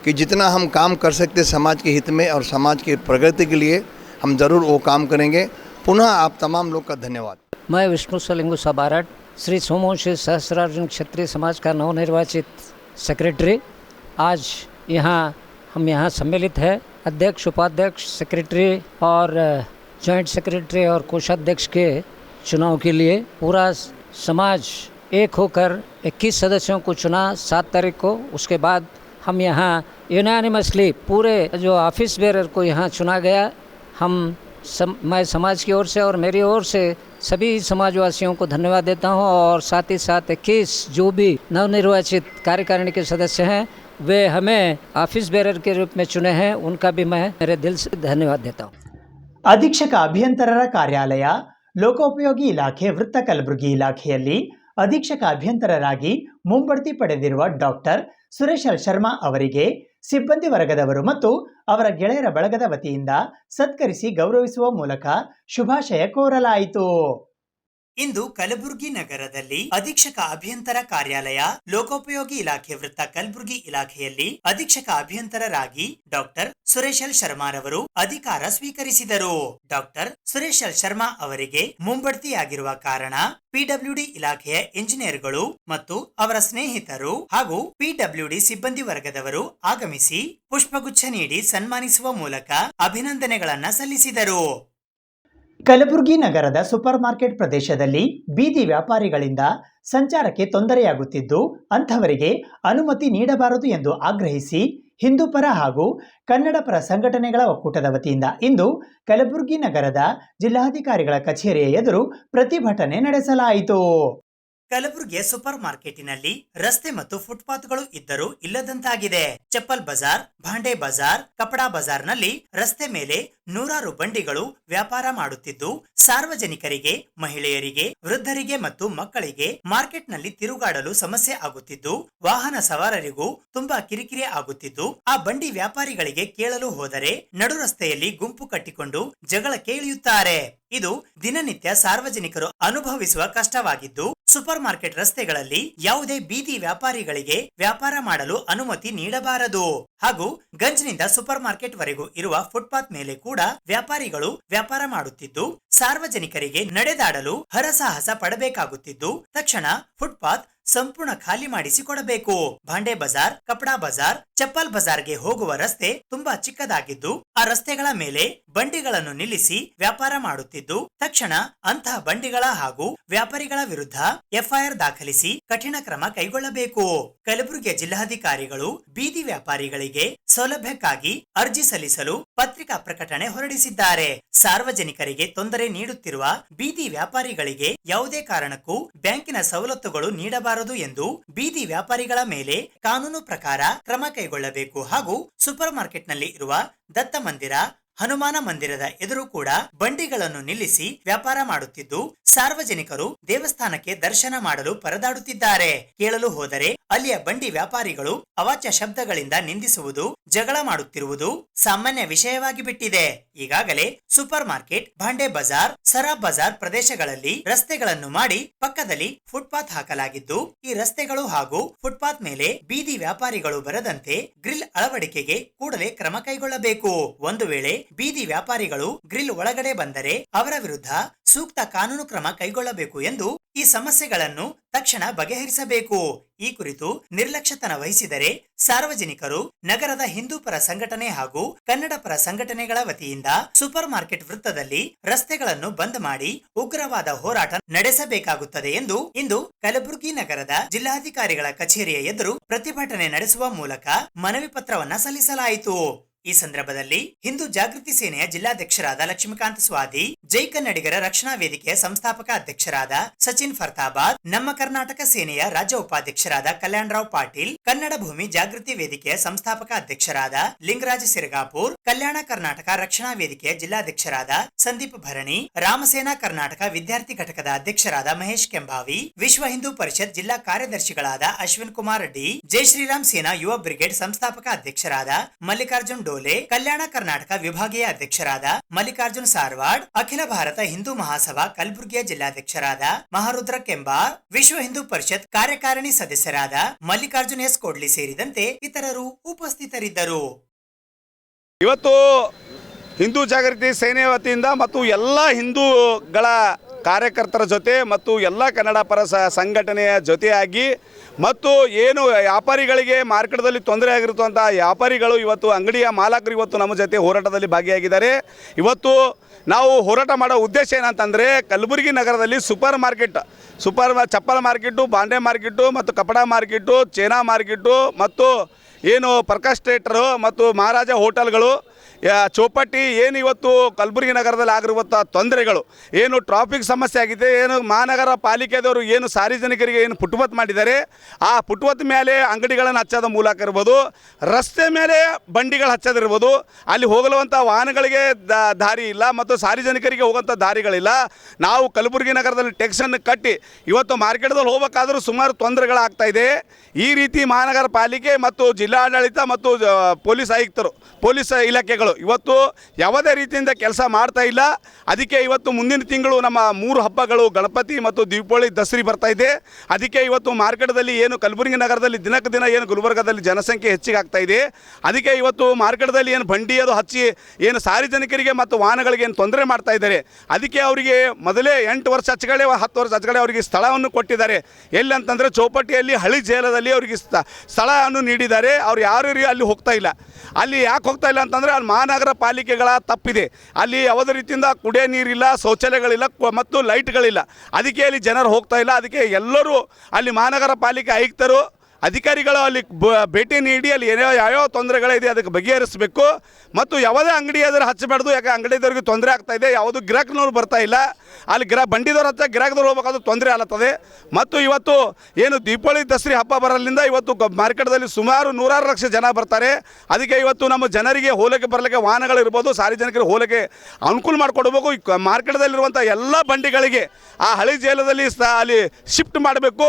कि जितना हम काम कर सकते समाज के हित में और समाज की प्रगति के लिए हम ज़रूर वो काम करेंगे. पुनः आप तमाम लोग का धन्यवाद. मैं विष्णु सलिंगु साबारट, श्री सोमवंशी सहस्रार्जुन क्षत्रिय समाज का नवनिर्वाचित सेक्रेटरी. आज हम यहाँ सम्मिलित है. अध्यक्ष, उपाध्यक्ष, सेक्रेटरी और जॉइंट सेक्रेटरी और कोषाध्यक्ष के चुनाव के लिए पूरा समाज एक होकर 21 सदस्यों को चुना 7 तारीख को. उसके बाद हम यहाँ यूनानिमसली पूरे जो ऑफिस बेरर को यहाँ चुना गया. मैं समाज की ओर से और मेरी ओर से सभी समाजवासियों को धन्यवाद देता हूँ और साथ ही साथ 21 जो भी नवनिर्वाचित कार्यकारिणी के सदस्य हैं वे हमें ऑफिस बेरर के रूप में चुने हैं. उनका भी मैं मेरे दिल से धन्यवाद देता हूँ. ಅಧೀಕ್ಷಕ ಅಭಿಯಂತರರ ಕಾರ್ಯಾಲಯ, ಲೋಕೋಪಯೋಗಿ ಇಲಾಖೆ, ವೃತ್ತ ಕಲಬುರಗಿ ಇಲಾಖೆಯಲ್ಲಿ ಅಧೀಕ್ಷಕ ಅಭಿಯಂತರರಾಗಿ ಮುಂಬಡ್ತಿ ಪಡೆದಿರುವ ಡಾಕ್ಟರ್ ಸುರೇಶ್ ಎಲ್ ಶರ್ಮಾ ಅವರಿಗೆ ಸಿಬ್ಬಂದಿ ವರ್ಗದವರು ಮತ್ತು ಅವರ ಗೆಳೆಯರ ಬಳಗದ ವತಿಯಿಂದ ಸತ್ಕರಿಸಿ ಗೌರವಿಸುವ ಮೂಲಕ ಶುಭಾಶಯ ಕೋರಲಾಯಿತು. ಇಂದು ಕಲಬುರಗಿ ನಗರದಲ್ಲಿ ಅಧೀಕ್ಷಕ ಅಭಿಯಂತರ ಕಾರ್ಯಾಲಯ ಲೋಕೋಪಯೋಗಿ ಇಲಾಖೆ ವೃತ್ತ ಕಲಬುರಗಿ ಇಲಾಖೆಯಲ್ಲಿ ಅಧೀಕ್ಷಕ ಅಭಿಯಂತರರಾಗಿ ಡಾಕ್ಟರ್ ಸುರೇಶ್ ಎಲ್ ಶರ್ಮಾರವರು ಅಧಿಕಾರ ಸ್ವೀಕರಿಸಿದರು. ಡಾಕ್ಟರ್ ಸುರೇಶ್ ಎಲ್ ಶರ್ಮಾ ಅವರಿಗೆ ಮುಂಬಡ್ತಿಯಾಗಿರುವ ಕಾರಣ ಪಿಡಬ್ಲ್ಯೂಡಿ ಇಲಾಖೆಯ ಇಂಜಿನಿಯರ್ಗಳು ಮತ್ತು ಅವರ ಸ್ನೇಹಿತರು ಹಾಗೂ ಪಿಡಬ್ಲ್ಯೂಡಿ ಸಿಬ್ಬಂದಿ ವರ್ಗದವರು ಆಗಮಿಸಿ ಪುಷ್ಪಗುಚ್ಛ ನೀಡಿ ಸನ್ಮಾನಿಸುವ ಮೂಲಕ ಅಭಿನಂದನೆಗಳನ್ನ ಸಲ್ಲಿಸಿದರು. ಕಲಬುರಗಿ ನಗರದ ಸೂಪರ್ ಮಾರ್ಕೆಟ್ ಪ್ರದೇಶದಲ್ಲಿ ಬೀದಿ ವ್ಯಾಪಾರಿಗಳಿಂದ ಸಂಚಾರಕ್ಕೆ ತೊಂದರೆಯಾಗುತ್ತಿದ್ದು ಅಂಥವರಿಗೆ ಅನುಮತಿ ನೀಡಬಾರದು ಎಂದು ಆಗ್ರಹಿಸಿ ಹಿಂದೂಪರ ಹಾಗೂ ಕನ್ನಡ ಪರ ಸಂಘಟನೆಗಳ ಒಕ್ಕೂಟದ ವತಿಯಿಂದ ಇಂದು ಕಲಬುರಗಿ ನಗರದ ಜಿಲ್ಲಾಧಿಕಾರಿಗಳ ಕಚೇರಿಯ ಎದುರು ಪ್ರತಿಭಟನೆ ನಡೆಸಲಾಯಿತು. ಕಲಬುರಗಿಯ ಸೂಪರ್ ಮಾರ್ಕೆಟಿನಲ್ಲಿ ರಸ್ತೆ ಮತ್ತು ಫುಟ್ಪಾತ್ಗಳು ಇದ್ದರೂ ಇಲ್ಲದಂತಾಗಿದೆ. ಚಪ್ಪಲ್ ಬಜಾರ್, ಭಾಂಡೆ ಬಜಾರ್, ಕಪಡಾ ಬಜಾರ್ನಲ್ಲಿ ರಸ್ತೆ ಮೇಲೆ ನೂರಾರು ಬಂಡಿಗಳು ವ್ಯಾಪಾರ ಮಾಡುತ್ತಿದ್ದು ಸಾರ್ವಜನಿಕರಿಗೆ, ಮಹಿಳೆಯರಿಗೆ, ವೃದ್ಧರಿಗೆ ಮತ್ತು ಮಕ್ಕಳಿಗೆ ಮಾರ್ಕೆಟ್ನಲ್ಲಿ ತಿರುಗಾಡಲು ಸಮಸ್ಯೆ ಆಗುತ್ತಿದ್ದು ವಾಹನ ಸವಾರರಿಗೂ ತುಂಬಾ ಕಿರಿಕಿರಿ ಆಗುತ್ತಿದ್ದು ಆ ಬಂಡಿ ವ್ಯಾಪಾರಿಗಳಿಗೆ ಕೇಳಲು ಹೋದರೆ ನಡು ರಸ್ತೆಯಲ್ಲಿ ಗುಂಪು ಕಟ್ಟಿಕೊಂಡು ಜಗಳಕ್ಕೆ ಇಳಿಯುತ್ತಾರೆ. ಇದು ದಿನನಿತ್ಯ ಸಾರ್ವಜನಿಕರು ಅನುಭವಿಸುವ ಕಷ್ಟವಾಗಿದ್ದು ಸೂಪರ್ ಮಾರ್ಕೆಟ್ ರಸ್ತೆಗಳಲ್ಲಿ ಯಾವುದೇ ಬೀದಿ ವ್ಯಾಪಾರಿಗಳಿಗೆ ವ್ಯಾಪಾರ ಮಾಡಲು ಅನುಮತಿ ನೀಡಬಾರದು ಹಾಗೂ ಗಂಜ್ನಿಂದ ಸೂಪರ್ ಮಾರ್ಕೆಟ್ ವರೆಗೂ ಇರುವ ಫುಟ್ಪಾತ್ ಮೇಲೆ ಕೂಡ ವ್ಯಾಪಾರಿಗಳು ವ್ಯಾಪಾರ ಮಾಡುತ್ತಿದ್ದು ಸಾರ್ವಜನಿಕರಿಗೆ ನಡೆದಾಡಲು ಹರಸಾಹಸ ಪಡಬೇಕಾಗುತ್ತಿದ್ದು ತಕ್ಷಣ ಫುಟ್ಪಾತ್ ಸಂಪೂರ್ಣ ಖಾಲಿ ಮಾಡಿಸಿಕೊಡಬೇಕು. ಭಾಂಡೆ ಬಜಾರ್, ಕಪಡಾ ಬಜಾರ್, ಚಪ್ಪಲ್ ಬಜಾರ್ಗೆ ಹೋಗುವ ರಸ್ತೆ ತುಂಬಾ ಚಿಕ್ಕದಾಗಿದ್ದು ಆ ರಸ್ತೆಗಳ ಮೇಲೆ ಬಂಡಿಗಳನ್ನು ನಿಲ್ಲಿಸಿ ವ್ಯಾಪಾರ ಮಾಡುತ್ತಿದ್ದು ತಕ್ಷಣ ಅಂತಹ ಬಂಡಿಗಳ ಹಾಗೂ ವ್ಯಾಪಾರಿಗಳ ವಿರುದ್ಧ ಎಫ್ಐಆರ್ ದಾಖಲಿಸಿ ಕಠಿಣ ಕ್ರಮ ಕೈಗೊಳ್ಳಬೇಕು. ಕಲಬುರಗಿಯ ಜಿಲ್ಲಾಧಿಕಾರಿಗಳು ಬೀದಿ ವ್ಯಾಪಾರಿಗಳಿಗೆ ಸೌಲಭ್ಯಕ್ಕಾಗಿ ಅರ್ಜಿ ಸಲ್ಲಿಸಲು ಪತ್ರಿಕಾ ಪ್ರಕಟಣೆ ಹೊರಡಿಸಿದ್ದಾರೆ. ಸಾರ್ವಜನಿಕರಿಗೆ ತೊಂದರೆ ನೀಡುತ್ತಿರುವ ಬೀದಿ ವ್ಯಾಪಾರಿಗಳಿಗೆ ಯಾವುದೇ ಕಾರಣಕ್ಕೂ ಬ್ಯಾಂಕಿನ ಸವಲತ್ತುಗಳು ನೀಡಬಾರದು ಎಂದು ಬೀದಿ ವ್ಯಾಪಾರಿಗಳ ಮೇಲೆ ಕಾನೂನು ಪ್ರಕಾರ ಕ್ರಮ ಕೈಗೊಳ್ಳಬೇಕು ಹಾಗೂ ಸೂಪರ್ ಮಾರ್ಕೆಟ್ನಲ್ಲಿ ಇರುವ ದತ್ತ ಮಂದಿರ, ಹನುಮಾನ ಮಂದಿರದ ಎದುರು ಕೂಡ ಬಂಡಿಗಳನ್ನು ನಿಲ್ಲಿಸಿ ವ್ಯಾಪಾರ ಮಾಡುತ್ತಿದ್ದು ಸಾರ್ವಜನಿಕರು ದೇವಸ್ಥಾನಕ್ಕೆ ದರ್ಶನ ಮಾಡಲು ಪರದಾಡುತ್ತಿದ್ದಾರೆ. ಕೇಳಲು ಹೋದರೆ ಅಲ್ಲಿಯ ಬಂಡಿ ವ್ಯಾಪಾರಿಗಳು ಅವಾಚ್ಯ ಶಬ್ದಗಳಿಂದ ನಿಂದಿಸುವುದು, ಜಗಳ ಮಾಡುತ್ತಿರುವುದು ಸಾಮಾನ್ಯ ವಿಷಯವಾಗಿ ಬಿಟ್ಟಿದೆ. ಈಗಾಗಲೇ ಸೂಪರ್ ಮಾರ್ಕೆಟ್, ಭಾಂಡೆ ಬಜಾರ್, ಸರಾಬ್ ಬಜಾರ್ ಪ್ರದೇಶಗಳಲ್ಲಿ ರಸ್ತೆಗಳನ್ನು ಮಾಡಿ ಪಕ್ಕದಲ್ಲಿ ಫುಟ್ಪಾತ್ ಹಾಕಲಾಗಿದ್ದು ಈ ರಸ್ತೆಗಳು ಹಾಗೂ ಫುಟ್ಪಾತ್ ಮೇಲೆ ಬೀದಿ ವ್ಯಾಪಾರಿಗಳು ಬರದಂತೆ ಗ್ರಿಲ್ ಅಳವಡಿಕೆಗೆ ಕೂಡಲೇ ಕ್ರಮ ಕೈಗೊಳ್ಳಬೇಕು. ಒಂದು ವೇಳೆ ಬೀದಿ ವ್ಯಾಪಾರಿಗಳು ಗ್ರಿಲ್ ಒಳಗಡೆ ಬಂದರೆ ಅವರ ವಿರುದ್ಧ ಸೂಕ್ತ ಕಾನೂನು ಕ್ರಮ ಕೈಗೊಳ್ಳಬೇಕು ಎಂದು ಈ ಸಮಸ್ಯೆಗಳನ್ನು ತಕ್ಷಣ ಬಗೆಹರಿಸಬೇಕು. ಈ ಕುರಿತು ನಿರ್ಲಕ್ಷ್ಯತನ ವಹಿಸಿದರೆ ಸಾರ್ವಜನಿಕರು ನಗರದ ಹಿಂದೂ ಪರ ಸಂಘಟನೆ ಹಾಗೂ ಕನ್ನಡ ಪರ ಸಂಘಟನೆಗಳ ವತಿಯಿಂದ ಸೂಪರ್ ಮಾರ್ಕೆಟ್ ವೃತ್ತದಲ್ಲಿ ರಸ್ತೆಗಳನ್ನು ಬಂದ್ ಮಾಡಿ ಉಗ್ರವಾದ ಹೋರಾಟ ನಡೆಸಬೇಕಾಗುತ್ತದೆ ಎಂದು ಇಂದು ಕಲಬುರಗಿ ನಗರದ ಜಿಲ್ಲಾಧಿಕಾರಿಗಳ ಕಚೇರಿಯ ಎದುರು ಪ್ರತಿಭಟನೆ ನಡೆಸುವ ಮೂಲಕ ಮನವಿ ಪತ್ರವನ್ನ ಸಲ್ಲಿಸಲಾಯಿತು. ಈ ಸಂದರ್ಭದಲ್ಲಿ ಹಿಂದೂ ಜಾಗೃತಿ ಸೇನೆಯ ಜಿಲ್ಲಾಧ್ಯಕ್ಷರಾದ ಲಕ್ಷ್ಮೀಕಾಂತ್ ಸ್ವಾದಿ, ಜೈ ಕನ್ನಡಿಗರ ರಕ್ಷಣಾ ವೇದಿಕೆಯ ಸಂಸ್ಥಾಪಕ ಅಧ್ಯಕ್ಷರಾದ ಸಚಿನ್ ಫರ್ತಾಬಾದ್, ನಮ್ಮ ಕರ್ನಾಟಕ ಸೇನೆಯ ರಾಜ್ಯ ಉಪಾಧ್ಯಕ್ಷರಾದ ಕಲ್ಯಾಣರಾವ್ ಪಾಟೀಲ್, ಕನ್ನಡ ಭೂಮಿ ಜಾಗೃತಿ ವೇದಿಕೆಯ ಸಂಸ್ಥಾಪಕ ಅಧ್ಯಕ್ಷರಾದ ಲಿಂಗರಾಜ್ ಸಿರಗಾಪುರ್, ಕಲ್ಯಾಣ ಕರ್ನಾಟಕ ರಕ್ಷಣಾ ವೇದಿಕೆಯ ಜಿಲ್ಲಾಧ್ಯಕ್ಷರಾದ ಸಂದೀಪ್ ಭರಣಿ, ರಾಮಸೇನಾ ಕರ್ನಾಟಕ ವಿದ್ಯಾರ್ಥಿ ಘಟಕದ ಅಧ್ಯಕ್ಷರಾದ ಮಹೇಶ್ ಕೆಂಭಾವಿ, ವಿಶ್ವ ಹಿಂದೂ ಪರಿಷತ್ ಜಿಲ್ಲಾ ಕಾರ್ಯದರ್ಶಿಗಳಾದ ಅಶ್ವಿನ್ ಕುಮಾರ್ ರೆಡ್ಡಿ, ಜೈ ಶ್ರೀರಾಮ್ ಸೇನಾ ಯುವ ಬ್ರಿಗೇಡ್ ಸಂಸ್ಥಾಪಕ ಅಧ್ಯಕ್ಷರಾದ ಮಲ್ಲಿಕಾರ್ಜುನ್ ಡೋಲೆ, ಕಲ್ಯಾಣ ಕರ್ನಾಟಕ ವಿಭಾಗೀಯ ಅಧ್ಯಕ್ಷರಾದ ಮಲ್ಲಿಕಾರ್ಜುನ್ ಸಾರ್ವಾಡ್, ಅಖಿಲ ಭಾರತ ಹಿಂದೂ ಮಹಾಸಭಾ ಕಲಬುರಗಿಯ ಜಿಲ್ಲಾಧ್ಯಕ್ಷರಾದ ಮಹಾರುದ್ರ ಕೆಂಬಾರ್, ವಿಶ್ವ ಹಿಂದೂ ಪರಿಷತ್ ಕಾರ್ಯಕಾರಿಣಿ ಸದಸ್ಯರಾದ ಮಲ್ಲಿಕಾರ್ಜುನ್ ಎಸ್ ಕೋಡ್ಲಿ ಸೇರಿದಂತೆ ಇತರರು ಉಪಸ್ಥಿತರಿದ್ದರು. ಇವತ್ತು ಹಿಂದೂ ಜಾಗೃತಿ ಸೇನೆ ವತಿಯಿಂದ ಮತ್ತು ಎಲ್ಲ ಹಿಂದೂಗಳ ಕಾರ್ಯಕರ್ತರ ಜೊತೆ ಮತ್ತು ಎಲ್ಲ ಕನ್ನಡ ಪರ ಸಂಘಟನೆಯ ಜೊತೆಯಾಗಿ ಮತ್ತು ಏನು ವ್ಯಾಪಾರಿಗಳಿಗೆ ಮಾರ್ಕೆಟ್ದಲ್ಲಿ ತೊಂದರೆ ಆಗಿರುವಂಥ ವ್ಯಾಪಾರಿಗಳು ಇವತ್ತು ಅಂಗಡಿಯ ಮಾಲಕರು ಇವತ್ತು ನಮ್ಮ ಜೊತೆ ಹೋರಾಟದಲ್ಲಿ ಭಾಗಿಯಾಗಿದ್ದಾರೆ. ಇವತ್ತು ನಾವು ಹೋರಾಟ ಮಾಡೋ ಉದ್ದೇಶ ಏನಂತಂದರೆ ಕಲಬುರಗಿ ನಗರದಲ್ಲಿ ಚಪ್ಪಲ್ ಮಾರ್ಕೆಟು, ಬಾಂಡೆ ಮಾರ್ಕೆಟು ಮತ್ತು ಕಪಡಾ ಮಾರ್ಕೆಟು, ಚೈನಾ ಮಾರ್ಕೆಟು ಮತ್ತು ಏನು ಪ್ರಕಾಶ್ ಥಿಯೇಟರು ಮತ್ತು ಮಹಾರಾಜ ಹೋಟೆಲ್ಗಳು ಚೌಪಟ್ಟಿ ಏನು ಇವತ್ತು ಕಲಬುರಗಿ ನಗರದಲ್ಲಿ ಆಗಿರುವಂಥ ತೊಂದರೆಗಳು, ಏನು ಟ್ರಾಫಿಕ್ ಸಮಸ್ಯೆ ಆಗಿದೆ, ಏನು ಮಹಾನಗರ ಪಾಲಿಕೆದವರು ಏನು ಸಾರ್ವಜನಿಕರಿಗೆ ಏನು ಪುಟ್ಬತ್ ಮಾಡಿದ್ದಾರೆ, ಆ ಪುಟ್ಬತ್ ಮೇಲೆ ಅಂಗಡಿಗಳನ್ನು ಹಚ್ಚೋದ ಮೂಲಕ ಇರ್ಬೋದು, ರಸ್ತೆ ಮೇಲೆ ಬಂಡಿಗಳು ಹಚ್ಚೋದಿರ್ಬೋದು, ಅಲ್ಲಿ ಹೋಗಲುವಂಥ ವಾಹನಗಳಿಗೆ ದಾರಿ ಇಲ್ಲ ಮತ್ತು ಸಾರ್ವಜನಿಕರಿಗೆ ಹೋಗುವಂಥ ದಾರಿಗಳಿಲ್ಲ. ನಾವು ಕಲಬುರಗಿ ನಗರದಲ್ಲಿ ಟ್ಯಾಕ್ಸನ್ನು ಕಟ್ಟಿ ಇವತ್ತು ಮಾರ್ಕೆಟ್ದಲ್ಲಿ ಹೋಗಬೇಕಾದ್ರೂ ಸುಮಾರು ತೊಂದರೆಗಳಾಗ್ತಾ ಇದೆ. ಈ ರೀತಿ ಮಹಾನಗರ ಪಾಲಿಕೆ ಮತ್ತು ಜಿಲ್ಲಾಡಳಿತ ಮತ್ತು ಪೊಲೀಸ್ ಆಯುಕ್ತರು, ಪೊಲೀಸ್ ಇಲಾಖೆಗಳು ಇವತ್ತು ಯಾವುದೇ ರೀತಿಯಿಂದ ಕೆಲಸ ಮಾಡ್ತಾ ಇಲ್ಲ. ಅದಕ್ಕೆ ಇವತ್ತು ಮುಂದಿನ ತಿಂಗಳು ನಮ್ಮ 3 ಹಬ್ಬಗಳು ಗಣಪತಿ ಮತ್ತು ದೀಪಾವಳಿ ದಸರಿ ಬರ್ತಾ ಇದೆ. ಅದಕ್ಕೆ ಇವತ್ತು ಮಾರ್ಕೆಟ್ದಲ್ಲಿ ಏನು ಕಲಬುರಗಿ ನಗರದಲ್ಲಿ ದಿನಕ್ಕೆ ದಿನ ಏನು ಗುಲ್ಬರ್ಗಾದಲ್ಲಿ ಜನಸಂಖ್ಯೆ ಹೆಚ್ಚಿಗೆ ಆಗ್ತಾ ಇದೆ, ಅದಕ್ಕೆ ಇವತ್ತು ಮಾರ್ಕೆಟ್ದಲ್ಲಿ ಏನು ಬಂಡಿ ಅದು ಹಚ್ಚಿ ಏನು ಸಾರ್ವಜನಿಕರಿಗೆ ಮತ್ತು ವಾಹನಗಳಿಗೆ ಏನು ತೊಂದರೆ ಮಾಡ್ತಾ ಇದ್ದಾರೆ. ಅದಕ್ಕೆ ಅವರಿಗೆ ಮೊದಲೇ 8 ವರ್ಷ ಹಚ್ಚಗಡೆ 10 ವರ್ಷ ಹಚ್ಚಗಡೆ ಅವರಿಗೆ ಸ್ಥಳವನ್ನು ಕೊಟ್ಟಿದ್ದಾರೆ. ಎಲ್ಲಿ ಅಂತಂದರೆ ಚೌಪಟ್ಟಿಯಲ್ಲಿ ಹಳಿ ಜೈಲದಲ್ಲಿ ಅವರಿಗೆ ಸ್ಥಳವನ್ನು ನೀಡಿದ್ದಾರೆ. ಅವ್ರು ಯಾರು ಅಲ್ಲಿ ಹೋಗ್ತಾ ಇಲ್ಲ. ಅಲ್ಲಿ ಯಾಕೆ ಹೋಗ್ತಾ ಇಲ್ಲ ಅಂತಂದರೆ ಅಲ್ಲಿ ಮಹಾನಗರ ಪಾಲಿಕೆಗಳ ತಪ್ಪಿದೆ. ಅಲ್ಲಿ ಯಾವುದೇ ರೀತಿಯಿಂದ ಕುಡಿಯೋ ನೀರಿಲ್ಲ, ಶೌಚಾಲಯಗಳಿಲ್ಲ ಮತ್ತು ಲೈಟ್ಗಳಿಲ್ಲ. ಅದಕ್ಕೆ ಅಲ್ಲಿ ಜನರು ಹೋಗ್ತಾ ಇಲ್ಲ. ಅದಕ್ಕೆ ಎಲ್ಲರೂ ಅಲ್ಲಿ ಮಹಾನಗರ ಪಾಲಿಕೆ ಆಯುಕ್ತರು ಅಧಿಕಾರಿಗಳು ಅಲ್ಲಿ ಭೇಟಿ ನೀಡಿ ಅಲ್ಲಿ ಯಾವ್ಯಾವ ತೊಂದರೆಗಳಿದೆ ಅದಕ್ಕೆ ಬಗೆಹರಿಸಬೇಕು ಮತ್ತು ಯಾವುದೇ ಅಂಗಡಿ ಅದರ ಹಚ್ಚಬಾರ್ದು. ಯಾಕೆ ಅಂಗಡಿದವ್ರಿಗೆ ತೊಂದರೆ ಆಗ್ತಾ ಇದೆ, ಯಾವುದು ಗಿರಾಕಿನವ್ರು ಬರ್ತಾ ಇಲ್ಲ. ಅಲ್ಲಿ ಬಂಡಿದವ್ರು ಹಚ್ಚ ಗಿರಾಕದವ್ರು ಹೋಗ್ಬೇಕಾದ್ರೆ ತೊಂದರೆ ಆಗ್ತದೆ. ಮತ್ತು ಇವತ್ತು ಏನು ದೀಪಾವಳಿ ದಸರಿ ಹಬ್ಬ ಬರಲಿಂದ ಇವತ್ತು ಮಾರ್ಕೆಟ್ದಲ್ಲಿ ಸುಮಾರು 100 ಲಕ್ಷ ಜನ ಬರ್ತಾರೆ. ಅದಕ್ಕೆ ಇವತ್ತು ನಮ್ಮ ಜನರಿಗೆ ಹೋಲಿಕೆ ಬರಲಿಕ್ಕೆ ವಾಹನಗಳಿರ್ಬೋದು, ಸಾರ್ವಜನಿಕರಿಗೆ ಹೋಲಿಕೆ ಅನುಕೂಲ ಮಾಡಿಕೊಡ್ಬೇಕು. ಮಾರ್ಕೆಟ್ದಲ್ಲಿರುವಂಥ ಎಲ್ಲ ಬಂಡಿಗಳಿಗೆ ಆ ಹಳಿ ಜೈಲದಲ್ಲಿ ಅಲ್ಲಿ ಶಿಫ್ಟ್ ಮಾಡಬೇಕು.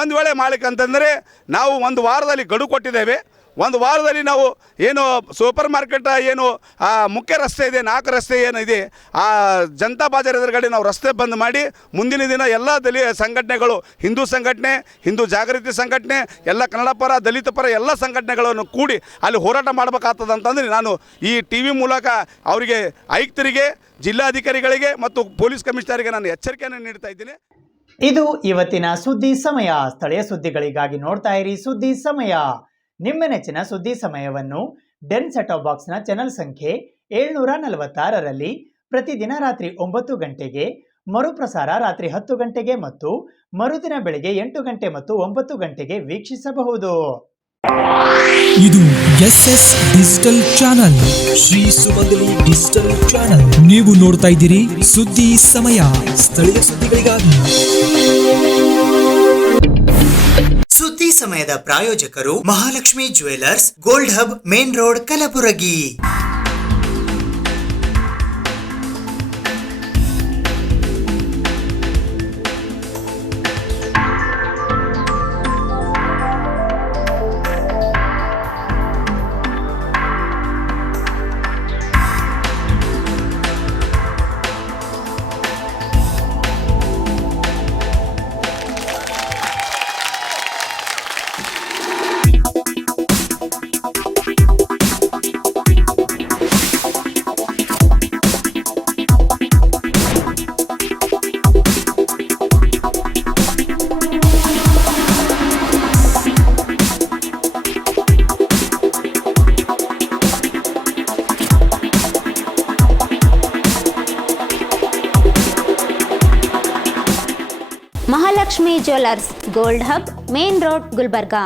ಒಂದು ವೇಳೆ ಮಾಡಲಿಕ್ಕಂತಂದರೆ ನಾವು 1 ವಾರದಲ್ಲಿ ಗಡುವು ಕೊಟ್ಟಿದ್ದೇವೆ. 1 ವಾರದಲ್ಲಿ ನಾವು ಏನು ಸೂಪರ್ ಮಾರ್ಕೆಟ್ ಏನು ಮುಖ್ಯ ರಸ್ತೆ ಇದೆ, 4 ರಸ್ತೆ ಏನಿದೆ, ಆ ಜನತಾ ಬಾಜಾರ್ ಎದುರುಗಡೆ ನಾವು ರಸ್ತೆ ಬಂದ್ ಮಾಡಿ ಮುಂದಿನ ದಿನ ಎಲ್ಲ ಸಂಘಟನೆಗಳು, ಹಿಂದೂ ಸಂಘಟನೆ, ಹಿಂದೂ ಜಾಗೃತಿ ಸಂಘಟನೆ, ಎಲ್ಲ ಕನ್ನಡ ಪರ ದಲಿತ ಪರ ಎಲ್ಲ ಸಂಘಟನೆಗಳನ್ನು ಕೂಡಿ ಅಲ್ಲಿ ಹೋರಾಟ ಮಾಡಬೇಕಾಗ್ತದೆ ಅಂತಂದರೆ ನಾನು ಈ TV ಮೂಲಕ ಅವರಿಗೆ ಆಯುಕ್ತರಿಗೆ, ಜಿಲ್ಲಾಧಿಕಾರಿಗಳಿಗೆ ಮತ್ತು ಪೊಲೀಸ್ ಕಮಿಷನರಿಗೆ ನಾನು ಎಚ್ಚರಿಕೆಯನ್ನು ನೀಡ್ತಾ ಇದ್ದೀನಿ. ಇದು ಇವತ್ತಿನ ಸುದ್ದಿ ಸಮಯ. ಸ್ಥಳೀಯ ಸುದ್ದಿಗಳಿಗಾಗಿ ನೋಡ್ತಾ ಇರಿ ಸುದ್ದಿ ಸಮಯ. ನಿಮ್ಮ ನೆಚ್ಚಿನ ಸುದ್ದಿ ಸಮಯವನ್ನು ಡೆನ್ ಸೆಟಾಪ್ ಬಾಕ್ಸ್ನ ಚಾನೆಲ್ ಸಂಖ್ಯೆ 746ರಲ್ಲಿ ಪ್ರತಿದಿನ ರಾತ್ರಿ 9 ಗಂಟೆಗೆ, ಮರುಪ್ರಸಾರ ರಾತ್ರಿ 10 ಗಂಟೆಗೆ ಮತ್ತು ಮರುದಿನ ಬೆಳಗ್ಗೆ 8 ಗಂಟೆ ಮತ್ತು 9 ಗಂಟೆಗೆ ವೀಕ್ಷಿಸಬಹುದು. ಇದು SS ಡಿಜಿಟಲ್ ಚಾನಲ್, ಶ್ರೀ ಸುಮಂಗಲಿ ಡಿಜಿಟಲ್ ಚಾನಲ್. ನೀವು ನೋಡ್ತಾ ಇದ್ದೀರಿ ಸುದ್ದಿ ಸಮಯ, ಸ್ಥಳೀಯ ಸುದ್ದಿಗಳಿಗಾಗಿ. ಸುದ್ದಿ ಸಮಯದ ಪ್ರಾಯೋಜಕರು Mahalakshmi jewellers, gold hub, main road, Kalaburagi. Mahalakshmi jewellers, gold hub, main road, Gulbarga.